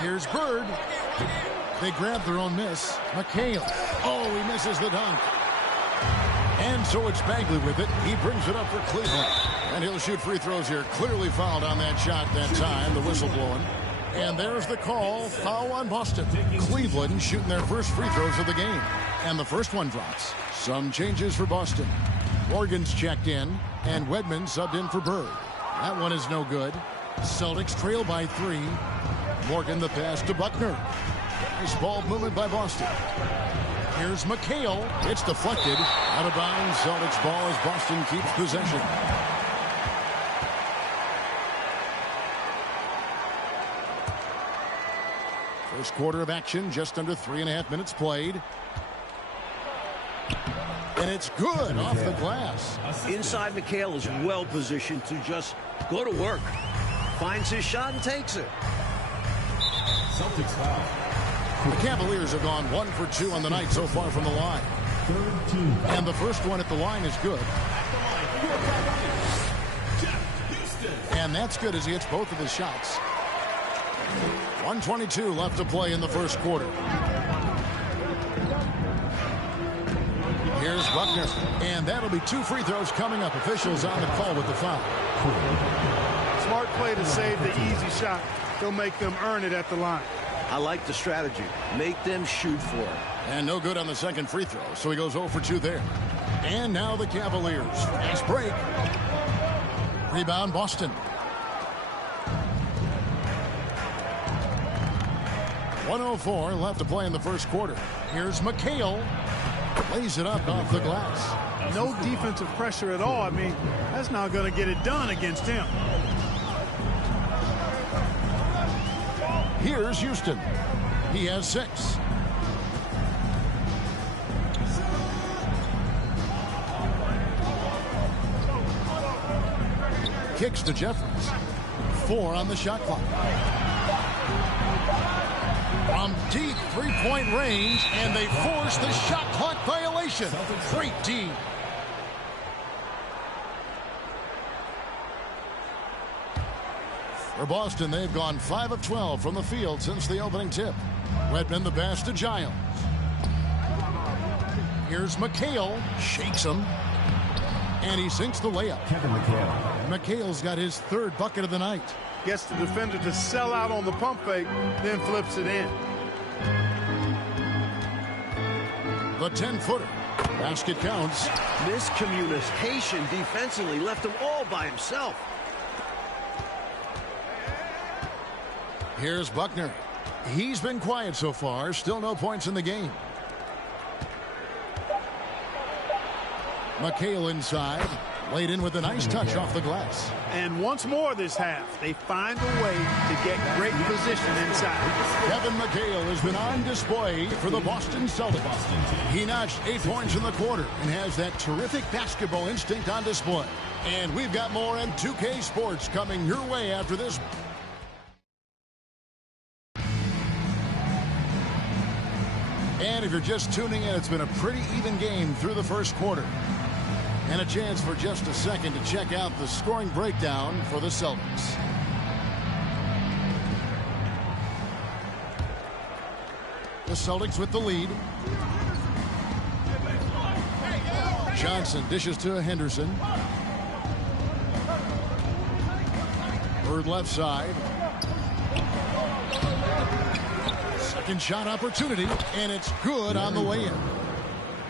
Here's Bird. They grab their own miss. McHale. Oh, he misses the dunk. And so it's Bagley with it. He brings it up for Cleveland. And he'll shoot free throws here. Clearly fouled on that shot that time. The whistle blowing. And there's the call. Foul on Boston. Cleveland shooting their first free throws of the game. And the first one drops. Some changes for Boston. Morgan's checked in. And Wedman subbed in for Bird. That one is no good. Celtics trail by 3. Morgan the pass to Buckner. Nice ball movement by Boston. Here's McHale. It's deflected. Out of bounds. Celtics ball as Boston keeps possession. First quarter of action, just under 3.5 minutes played. And it's good off the glass. Inside, McHale is well positioned to just go to work. Finds his shot and takes it. Celtics foul. The Cavaliers have gone 1 for 2 on the night so far from the line. And the first one at the line is good. And that's good as he hits both of his shots. 1:22 left to play in the first quarter. Here's Buckner, and that'll be 2 free throws coming up. Officials on the call with the foul. Smart play to save the easy shot. He'll make them earn it at the line. I like the strategy. Make them shoot for it. And no good on the second free throw, so he goes 0 for 2 there. And now the Cavaliers. Fast break. Rebound, Boston. 1:04 left to play in the first quarter. Here's McHale. Lays it up off the glass. No defensive pressure at all. I mean, that's not going to get it done against him. Here's Houston. He has 6. Kicks to Jeffries. 4 on the shot clock. From deep three-point range, and they force the shot clock violation. Great D. For Boston, they've gone 5 of 12 from the field since the opening tip. Redmond the pass to Giles. Here's McHale. Shakes him. And he sinks the layup. McHale's got his 3rd bucket of the night. Gets the defender to sell out on the pump fake, then flips it in. The 10-footer. Basket counts. Miscommunication defensively left him all by himself. Here's Buckner. He's been quiet so far. Still no points in the game. McHale inside. Laid in with a nice touch off the glass. And once more this half, they find a way to get great position inside. Kevin McHale has been on display for the Boston Celtics. He notched 8 points in the quarter and has that terrific basketball instinct on display. And we've got more in 2K Sports coming your way after this. And if you're just tuning in, it's been a pretty even game through the first quarter. And a chance for just a second to check out the scoring breakdown for the Celtics. The Celtics with the lead. Johnson dishes to Henderson. Bird left side. Second shot opportunity, and it's good on the way in.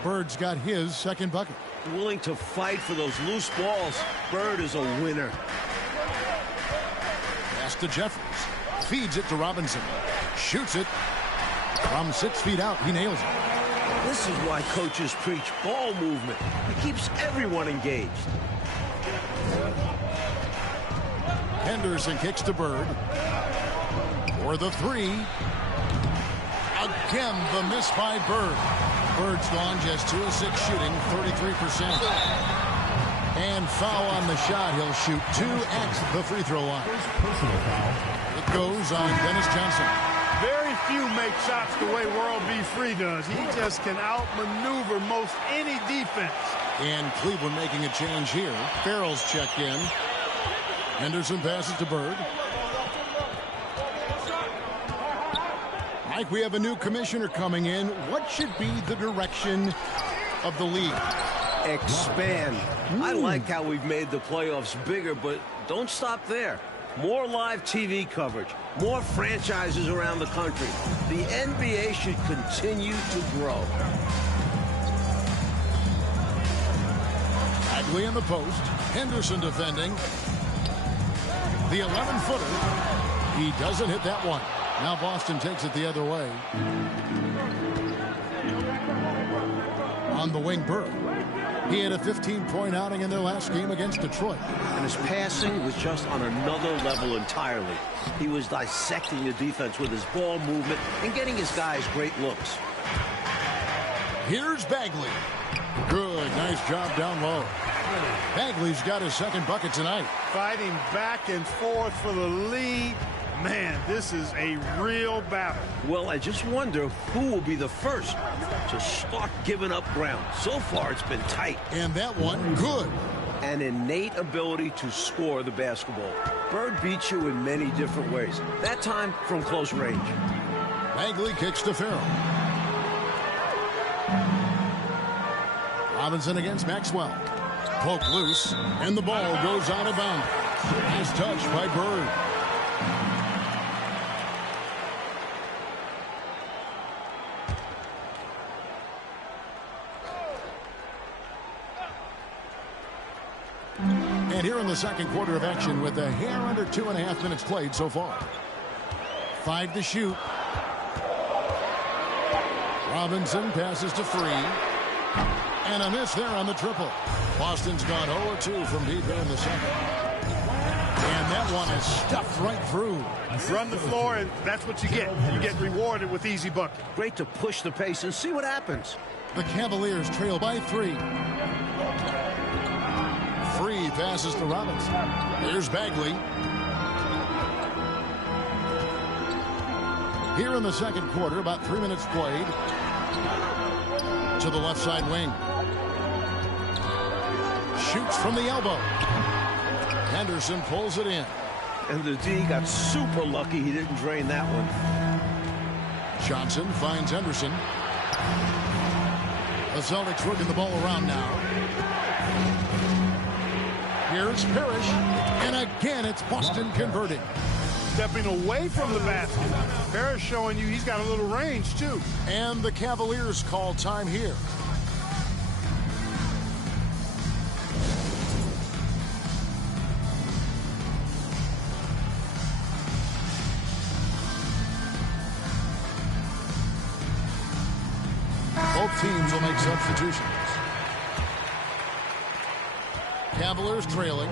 Bird's got his second bucket. Willing to fight for those loose balls. Bird is a winner. Pass to Jeffries. Feeds it to Robinson. Shoots it. From 6 feet out, he nails it. This is why coaches preach ball movement. It keeps everyone engaged. Henderson kicks to Bird. For the 3. Again, the miss by Bird. Bird's gone just 2 of 6 shooting, 33%. And foul on the shot. He'll shoot 2 at the free throw line. It goes on Dennis Johnson. Very few make shots the way World B. Free does. He just can outmaneuver most any defense. And Cleveland making a change here. Farrell's checked in. Henderson passes to Bird. Mike, we have a new commissioner coming in. What should be the direction of the league? Expand. I like how we've made the playoffs bigger, but don't stop there. More live TV coverage, more franchises around the country. The NBA should continue to grow. Bagley in the post. Henderson defending. The 11-footer. He doesn't hit that one. Now Boston takes it the other way. On the wing, Bird. He had a 15-point outing in their last game against Detroit. And his passing was just on another level entirely. He was dissecting the defense with his ball movement and getting his guys great looks. Here's Bagley. Good, nice job down low. Bagley's got his second bucket tonight. Fighting back and forth for the lead. Man, this is a real battle. Well, I just wonder who will be the first to start giving up ground. So far, it's been tight. And that one, good. an innate ability to score the basketball. Bird beats you in many different ways. That time from close range. Bagley kicks to Farrell. Robinson against Maxwell. Poke loose, and the ball goes out of bounds. Nice touch by Bird. And here in the second quarter of action with a hair under 2.5 minutes played so far. 5 to shoot. Robinson passes to Free. And a miss there on the triple. Boston's gone 0-2 from deep here in the second. And that one is stuffed right through. Run the floor, and that's what you get. You get rewarded with easy bucket. Great to push the pace and see what happens. The Cavaliers trail by 3. Free passes to Robinson. Here's Bagley. Here in the second quarter, about 3 minutes played. To the left side wing. Shoots from the elbow. Henderson pulls it in. And the D got super lucky he didn't drain that one. Johnson finds Henderson. The Celtics working the ball around now. Here's Parrish. And again, it's Boston converting. Stepping away from the basket. Parrish showing you he's got a little range, too. And the Cavaliers call time here. Both teams will make substitutions. Cavaliers trailing.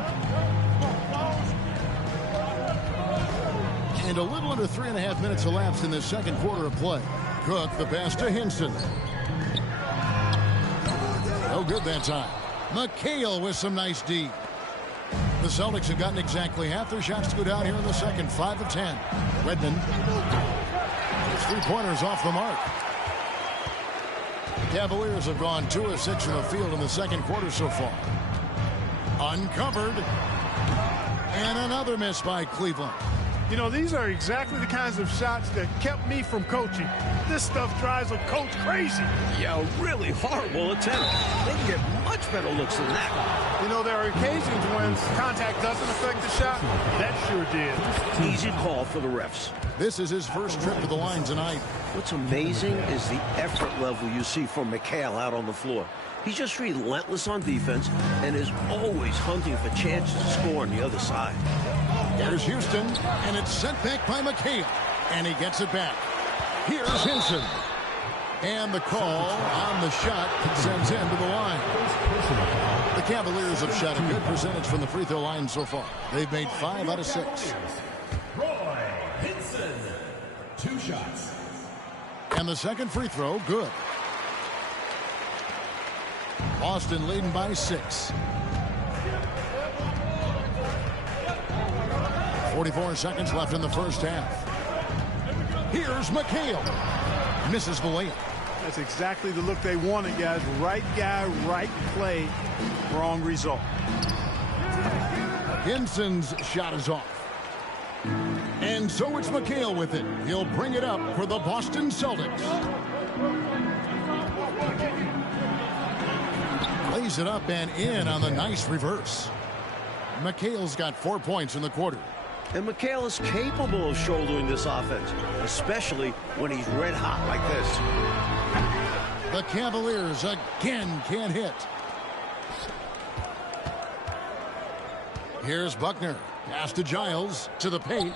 And a little under 3.5 minutes elapsed in the second quarter of play. Cook, the pass to Hinson. No good that time. McHale with some nice D. The Celtics have gotten exactly half their shots to go down here in the second. 5 of 10. Redmond. His 3-pointers off the mark. The Cavaliers have gone 2 of 6 from the field in the second quarter so far. Uncovered. And another miss by Cleveland. You know, these are exactly the kinds of shots that kept me from coaching. This stuff drives a coach crazy. Yeah, a really horrible attempt. They can get much better looks than that. You know, there are occasions when contact doesn't affect the shot. That sure did. Easy call for the refs. This is his first trip to the line tonight. What's amazing is the effort level you see from McHale out on the floor. He's just relentless on defense and is always hunting for chances to score on the other side. There's Houston, and it's sent back by McHale. And he gets it back. Here's Hinson. And the call on the shot sends him to the line. The Cavaliers have shot a good percentage from the free throw line so far. They've made 5 out of 6. Roy Hinson, 2 shots. And the second free throw, good. Boston leading by 6. 44 seconds left in the first half. Here's McHale. Misses the layup. That's exactly the look they wanted, guys. Right guy, right play, wrong result. Hinson's shot is off. And so it's McHale with it. He'll bring it up for the Boston Celtics. Lays it up and in on the nice reverse. McHale's got 4 points in the quarter. And McHale is capable of shouldering this offense, especially when he's red hot like this. The Cavaliers again can't hit. Here's Buckner. Pass to Giles. To the paint.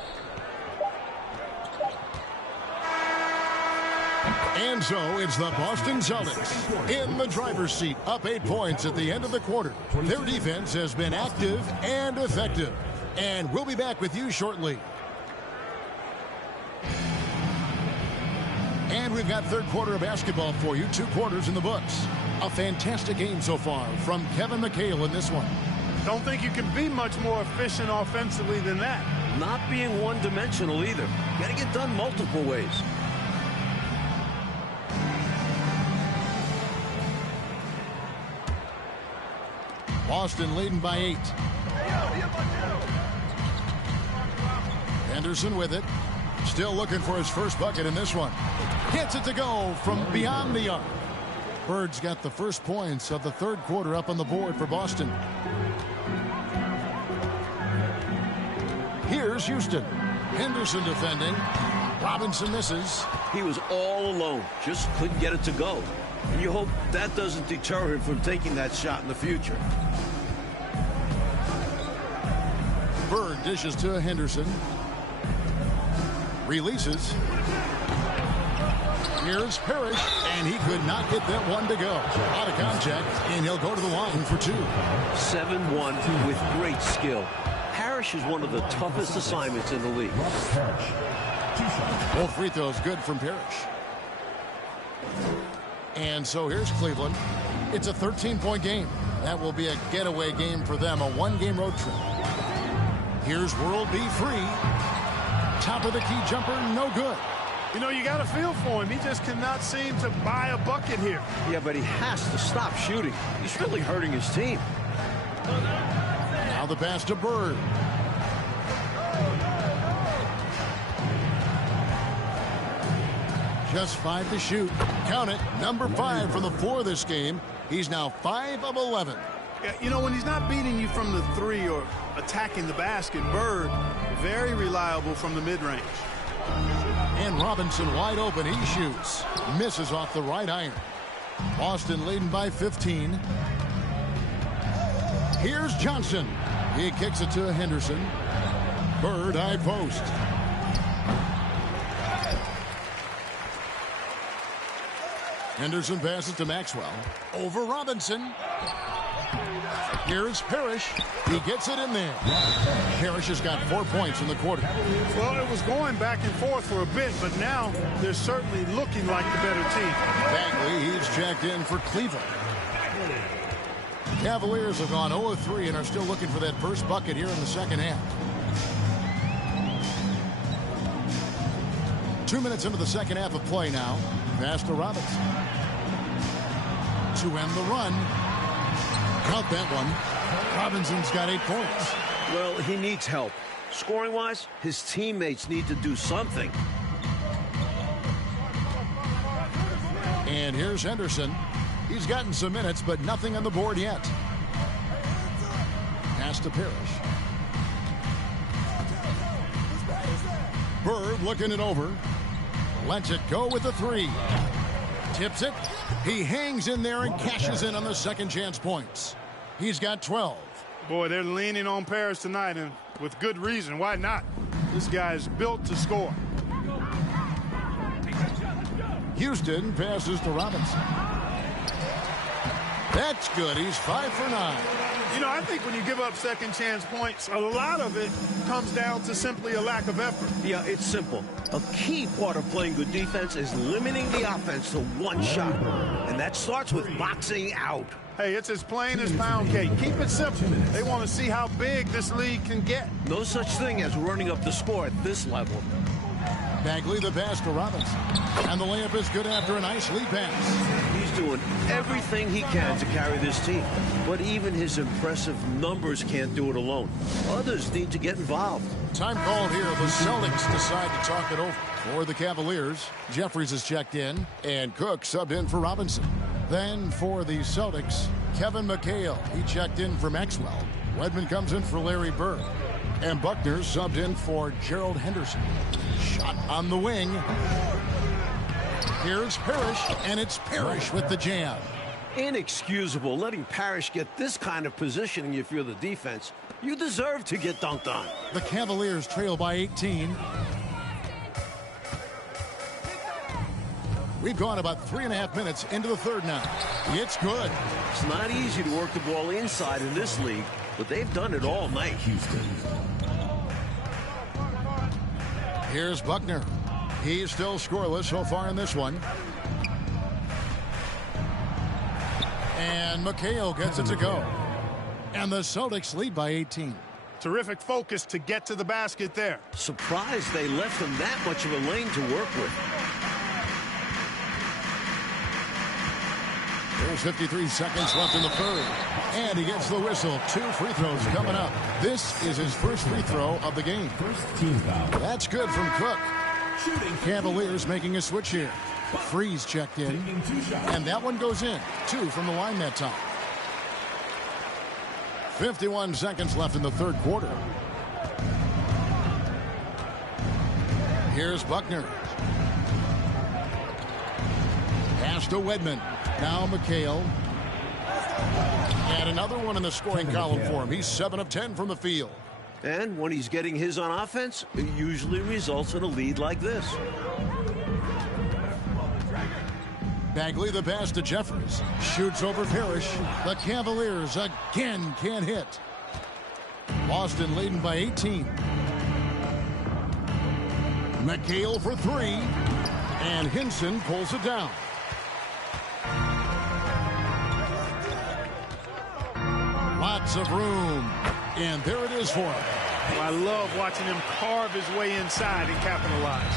And so it's the Boston Celtics in the driver's seat, up 8 points at the end of the quarter. Their defense has been active and effective. And we'll be back with you shortly. And we've got third quarter of basketball for you. 2 quarters in the books. A fantastic game so far from Kevin McHale in this one. Don't think you can be much more efficient offensively than that. Not being one-dimensional either. Got to get done multiple ways. Boston leading by 8. Henderson with it. Still looking for his first bucket in this one. Gets it to go from beyond the arc. Bird's got the first points of the third quarter up on the board for Boston. Here's Houston. Henderson defending. Robinson misses. He was all alone. Just couldn't get it to go. And you hope that doesn't deter him from taking that shot in the future. Bird dishes to Henderson. Releases. Here's Parrish, and he could not get that one to go. Out of contact, and he'll go to the line for 2. 7-1 with great skill. Parrish is one of the toughest assignments in the league. Both free throws good from Parrish. And so here's Cleveland. It's a 13-point game. That will be a getaway game for them, a 1-game road trip. Here's World B3. Top of the key jumper, no good. You know, you got a feel for him. He just cannot seem to buy a bucket here. Yeah, but he has to stop shooting. He's really hurting his team. Now the pass to Bird. Just 5 to shoot. Count it. Number 5 from the floor this game. He's now 5 of 11. Yeah, you know, when he's not beating you from the 3 or attacking the basket, Bird, very reliable from the mid-range. And Robinson wide open. He shoots. Misses off the right iron. Boston leading by 15. Here's Johnson. He kicks it to Henderson. Bird high post. Henderson passes to Maxwell. Over Robinson. Here's Parrish. He gets it in there. Parrish has got 4 points in the quarter. Well, it was going back and forth for a bit, but now they're certainly looking like the better team. Bagley, he's checked in for Cleveland. Cavaliers have gone 0-3 and are still looking for that first bucket here in the second half. 2 minutes into the second half of play now. Pass to Robinson. To end the run. Count that one. Robinson's got 8 points. Well, he needs help. Scoring-wise, his teammates need to do something. And here's Henderson. He's gotten some minutes, but nothing on the board yet. Pass to Parrish. Bird looking it over. Lets it go with the 3. Tips it. He hangs in there and cashes in on the second chance points. He's got 12. Boy, they're leaning on Parrish tonight, and with good reason. Why not? This guy is built to score. Houston passes to Robinson. That's good. He's 5 for 9. You know, I think when you give up second chance points, a lot of it comes down to simply a lack of effort. Yeah, it's simple. A key part of playing good defense is limiting the offense to one shot. And that starts with boxing out. Hey, it's as plain as pound cake. Keep it simple. They want to see how big this league can get. No such thing as running up the score at this level. Bagley the pass to Robinson. And the layup is good after a nice lead pass. He's doing everything he can to carry this team. But even his impressive numbers can't do it alone. Others need to get involved. Time called here. The Celtics decide to talk it over. For the Cavaliers, Jeffries has checked in, and Cook subbed in for Robinson. Then for the Celtics, Kevin McHale. He checked in for Maxwell. Wedman comes in for Larry Bird. And Buckner subbed in for Gerald Henderson. Shot on the wing. Here's Parrish, and it's Parrish with the jam. Inexcusable letting Parrish get this kind of positioning if you're the defense. You deserve to get dunked on. The Cavaliers trail by 18. We've gone about 3.5 minutes into the third now. It's good. It's not easy to work the ball inside in this league, but they've done it all night. Houston. Here's Buckner. He's still scoreless so far in this one. And McHale gets it to go. And the Celtics lead by 18. Terrific focus to get to the basket there. Surprised they left him that much of a lane to work with. There's 53 seconds left in the third. And he gets the whistle. 2 free throws coming up. This is his first free throw of the game. That's good from Cook. Cavaliers making a switch here. Freeze checked in. And that one goes in. 2 from the line that time. 51 seconds left in the third quarter. Here's Buckner. Pass to Wedman. Now McHale. And another one in the scoring column for him. He's 7 of 10 from the field. And when he's getting his on offense, it usually results in a lead like this. Bagley, the pass to Jeffers. Shoots over Parrish. The Cavaliers again can't hit. Boston leading by 18. McHale for 3. And Hinson pulls it down. Lots of room. And there it is for him. Well, I love watching him carve his way inside and capitalize.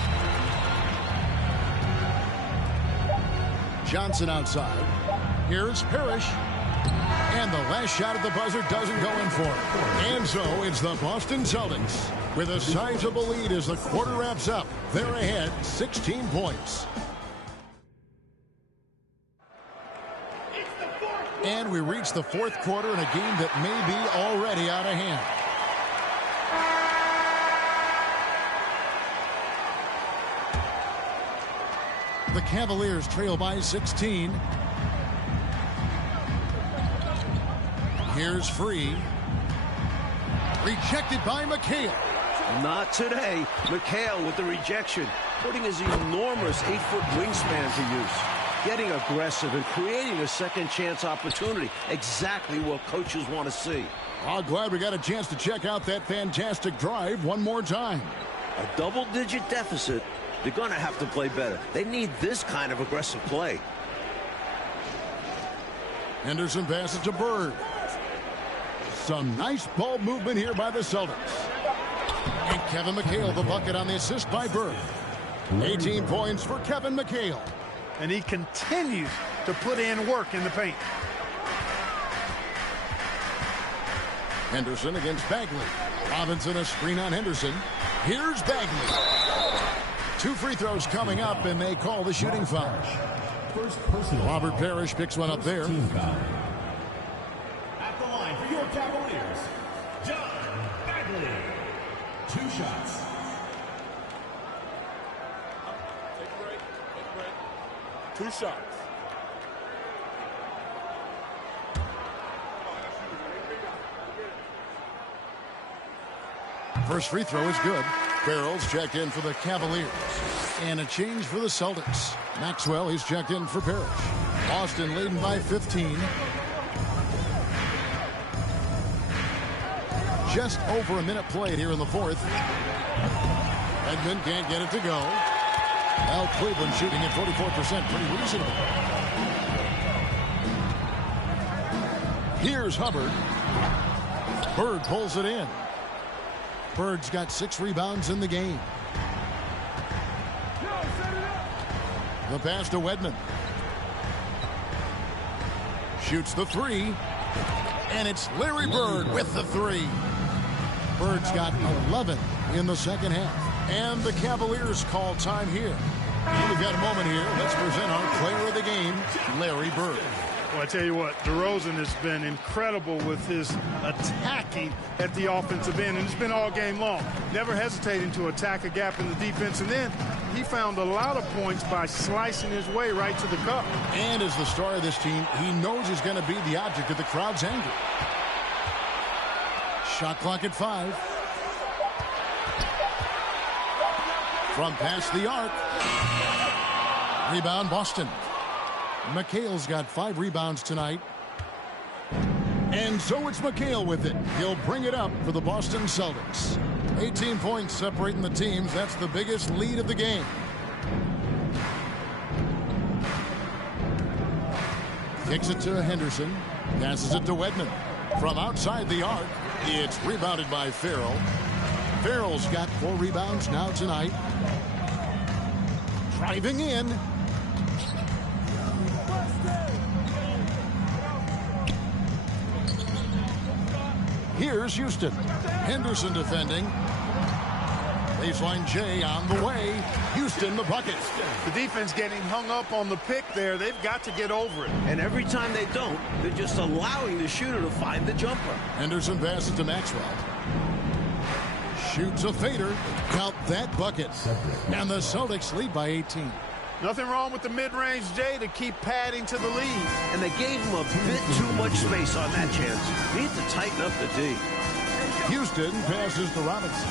Johnson outside. Here's Parrish. And the last shot at the buzzer doesn't go in for it. And so it's the Boston Celtics with a sizable lead as the quarter wraps up. They're ahead 16 points. And we reach the fourth quarter in a game that may be already out of hand. The Cavaliers trail by 16. Here's Free. Rejected by McHale. Not today. McHale with the rejection, putting his enormous 8-foot wingspan to use. Getting aggressive and creating a second chance opportunity. Exactly what coaches want to see. Oh, glad we got a chance to check out that fantastic drive one more time. A double-digit deficit. They're going to have to play better. They need this kind of aggressive play. Henderson passes to Bird. Some nice ball movement here by the Celtics. And Kevin McHale, the bucket on the assist by Bird. 18 points for Kevin McHale. And he continues to put in work in the paint. Henderson against Bagley. Robinson a screen on Henderson. Here's Bagley. 2 free throws coming up, and they call the shooting foul. Robert Parrish picks one up there. At the line for your Cavaliers, John Bagley. 2 shots. Take a break. Take a break. 2 shots. First free throw is good. Farrell's checked in for the Cavaliers. And a change for the Celtics. Maxwell, he's checked in for Parrish. Boston leading by 15. Just over a minute played here in the fourth. Edmond can't get it to go. Well, Cleveland shooting at 44%, pretty reasonable. Here's Hubbard. Bird pulls it in. Bird's got 6 rebounds in the game. The pass to Wedman. Shoots the 3. And it's Larry Bird with the 3. Bird's got 11 in the second half. And the Cavaliers call time here. And we've got a moment here. Let's present our player of the game, Larry Bird. Well, I tell you what, DeRozan has been incredible with his attacking at the offensive end, and it's been all game long. Never hesitating to attack a gap in the defense, and then he found a lot of points by slicing his way right to the cup. And as the star of this team, he knows he's going to be the object of the crowd's anger. Shot clock at 5. From past the arc. Rebound, Boston. McHale's got 5 rebounds tonight. And so it's McHale with it. He'll bring it up for the Boston Celtics. 18 points separating the teams. That's the biggest lead of the game. Kicks it to Henderson. Passes it to Wedman. From outside the arc, it's rebounded by Farrell. Farrell's got 4 rebounds now tonight. Driving in. Here's Houston. Henderson defending. Baseline J on the way. Houston the bucket. The defense getting hung up on the pick there. They've got to get over it. And every time they don't, they're just allowing the shooter to find the jumper. Henderson passes to Maxwell. Shoots a fader. Count that bucket. And the Celtics lead by 18. Nothing wrong with the mid-range J to keep padding to the lead. And they gave him a bit too much space on that chance. Need to tighten up the D. Houston passes to Robinson.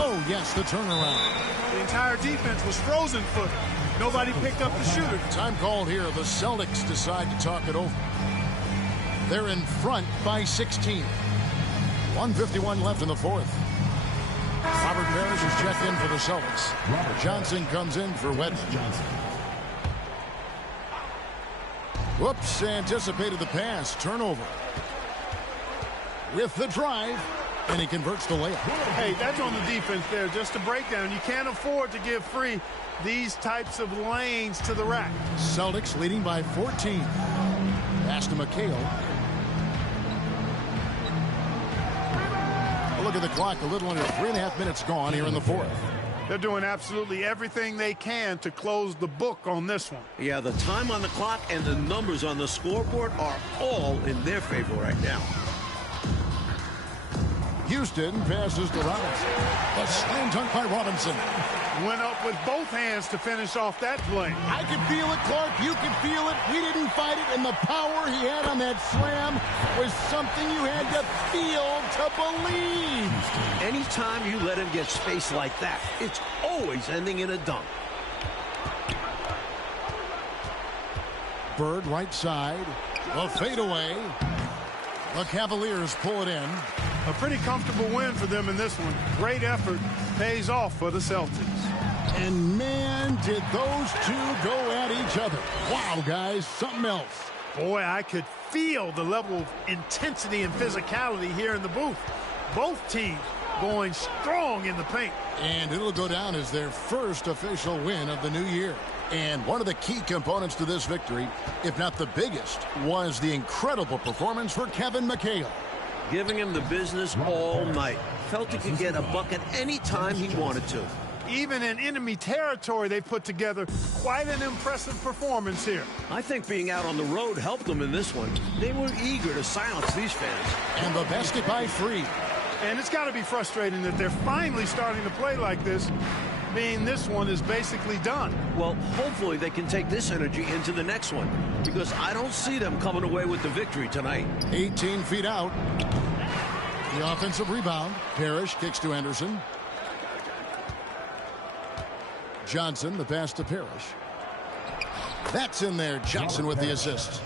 Oh, yes, the turnaround. The entire defense was frozen footed. Nobody picked up the shooter. Time called here. The Celtics decide to talk it over. They're in front by 16. 1:51 left in the fourth. Robert Parrish is checked in for the Celtics. Johnson comes in for Wedman. Whoops, anticipated the pass. Turnover. With the drive, and he converts the layup. Hey, that's on the defense there. Just a breakdown. You can't afford to give free these types of lanes to the rack. Celtics leading by 14. Pass to McHale. Look at the clock. A little under 3.5 minutes gone here in the fourth. They're doing absolutely everything they can to close the book on this one. Yeah, the time on the clock and the numbers on the scoreboard are all in their favor right now. Houston passes to Robinson. A slam dunk by Robinson. Went up with both hands to finish off that play. I could feel it, Clark. You could feel it. We didn't fight it, and the power he had on that slam was something you had to feel to believe. Anytime you let him get space like that, it's always ending in a dunk. Bird right side. A fadeaway. The Cavaliers pull it in. A pretty comfortable win for them in this one. Great effort pays off for the Celtics. And man, did those two go at each other. Wow, guys, something else. Boy, I could feel the level of intensity and physicality here in the booth. Both teams going strong in the paint. And it'll go down as their first official win of the new year. And one of the key components to this victory, if not the biggest, was the incredible performance for Kevin McHale. Giving him the business all night. Felt he could get a bucket anytime he wanted to. Even in enemy territory, they put together quite an impressive performance here. I think being out on the road helped them in this one. They were eager to silence these fans. And the basket by Free. And it's got to be frustrating that they're finally starting to play like this, being this one is basically done. Well, hopefully they can take this energy into the next one, because I don't see them coming away with the victory tonight. 18 feet out. The offensive rebound. Parrish kicks to Anderson. Johnson, the pass to Parrish. That's in there. Johnson with the assist.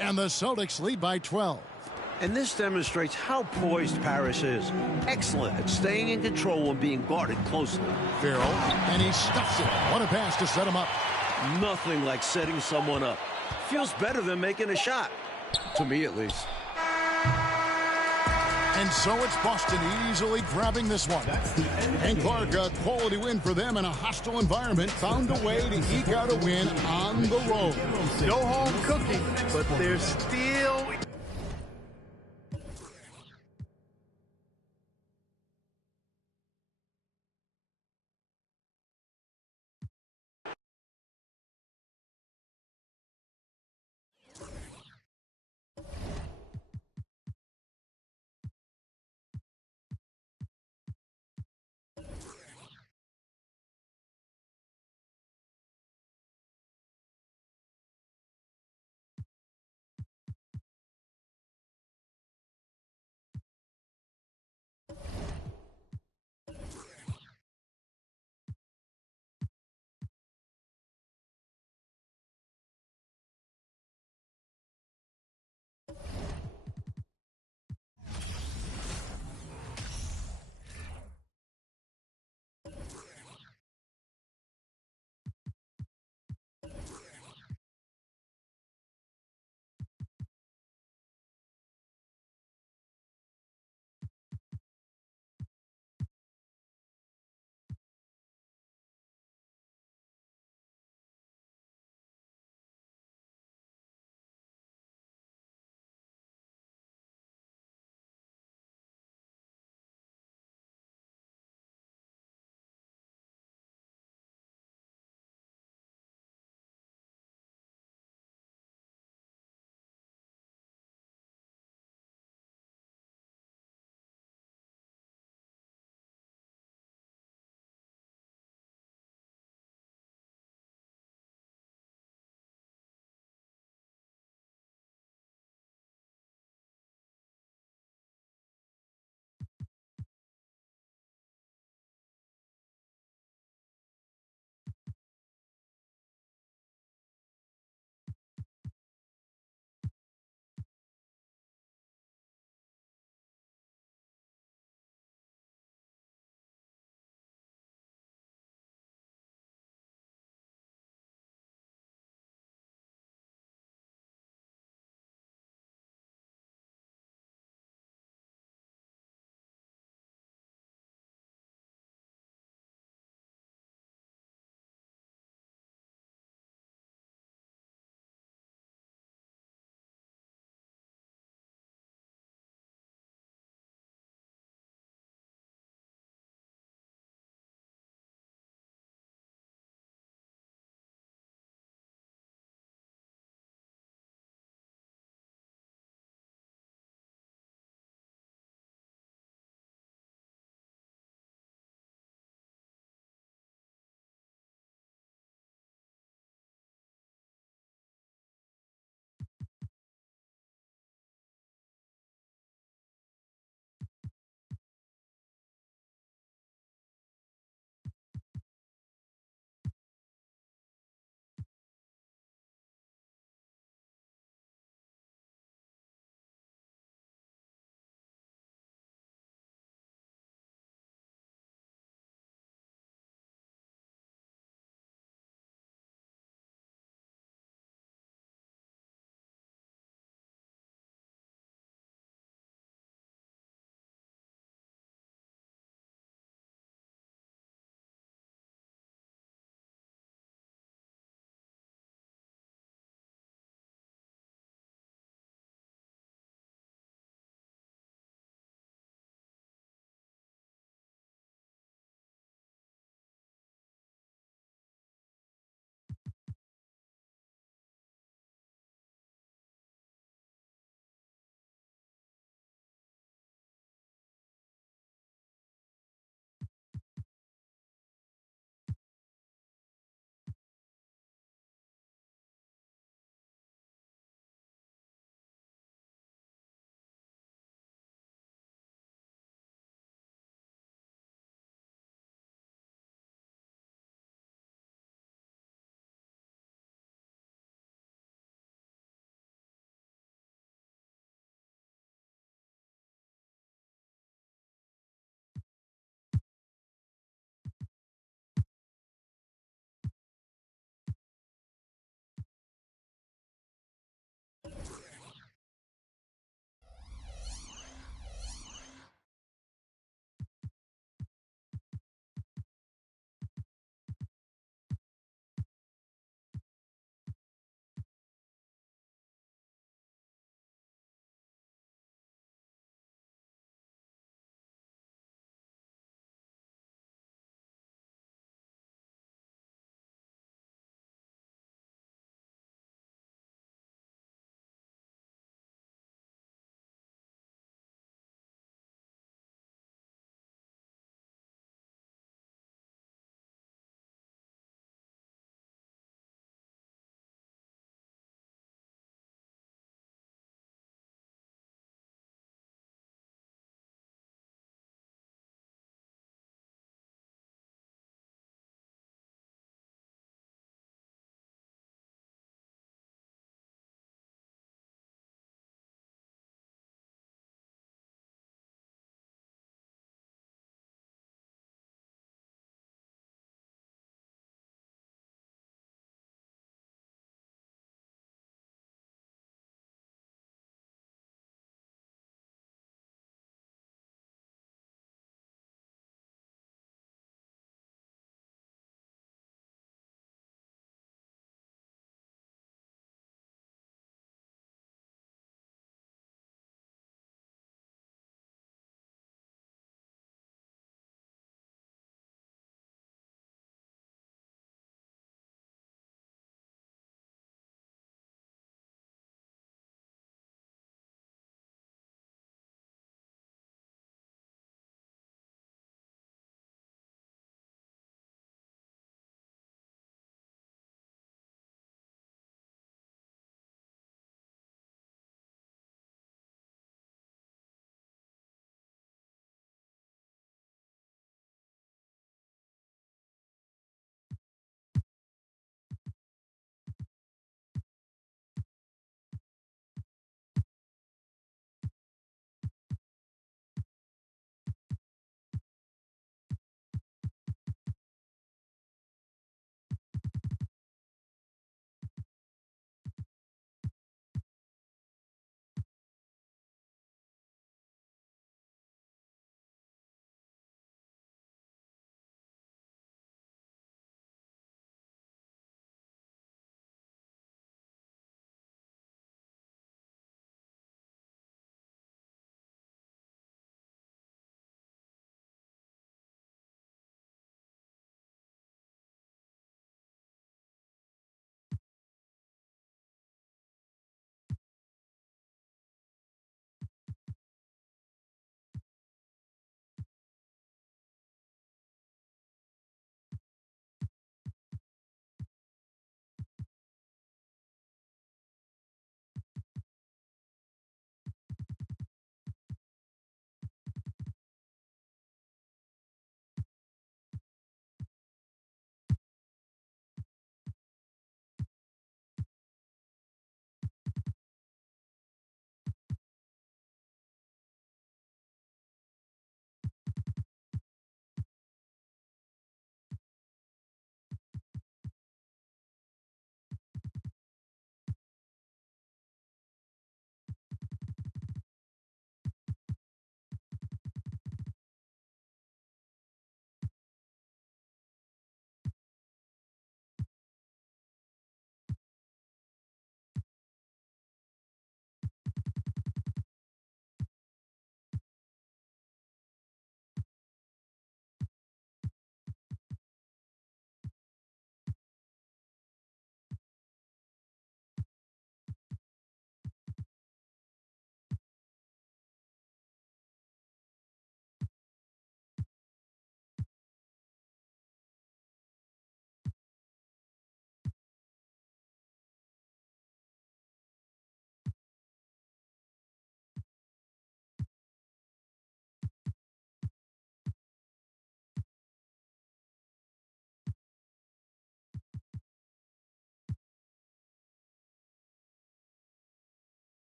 And the Celtics lead by 12. And this demonstrates how poised Parrish is. Excellent at staying in control and being guarded closely. Farrell, and he stuffs it. What a pass to set him up. Nothing like setting someone up. Feels better than making a shot. To me, at least. And so it's Boston easily grabbing this one. And Clark, a quality win for them in a hostile environment, found a way to eke out a win on the road. No home cooking, but they're still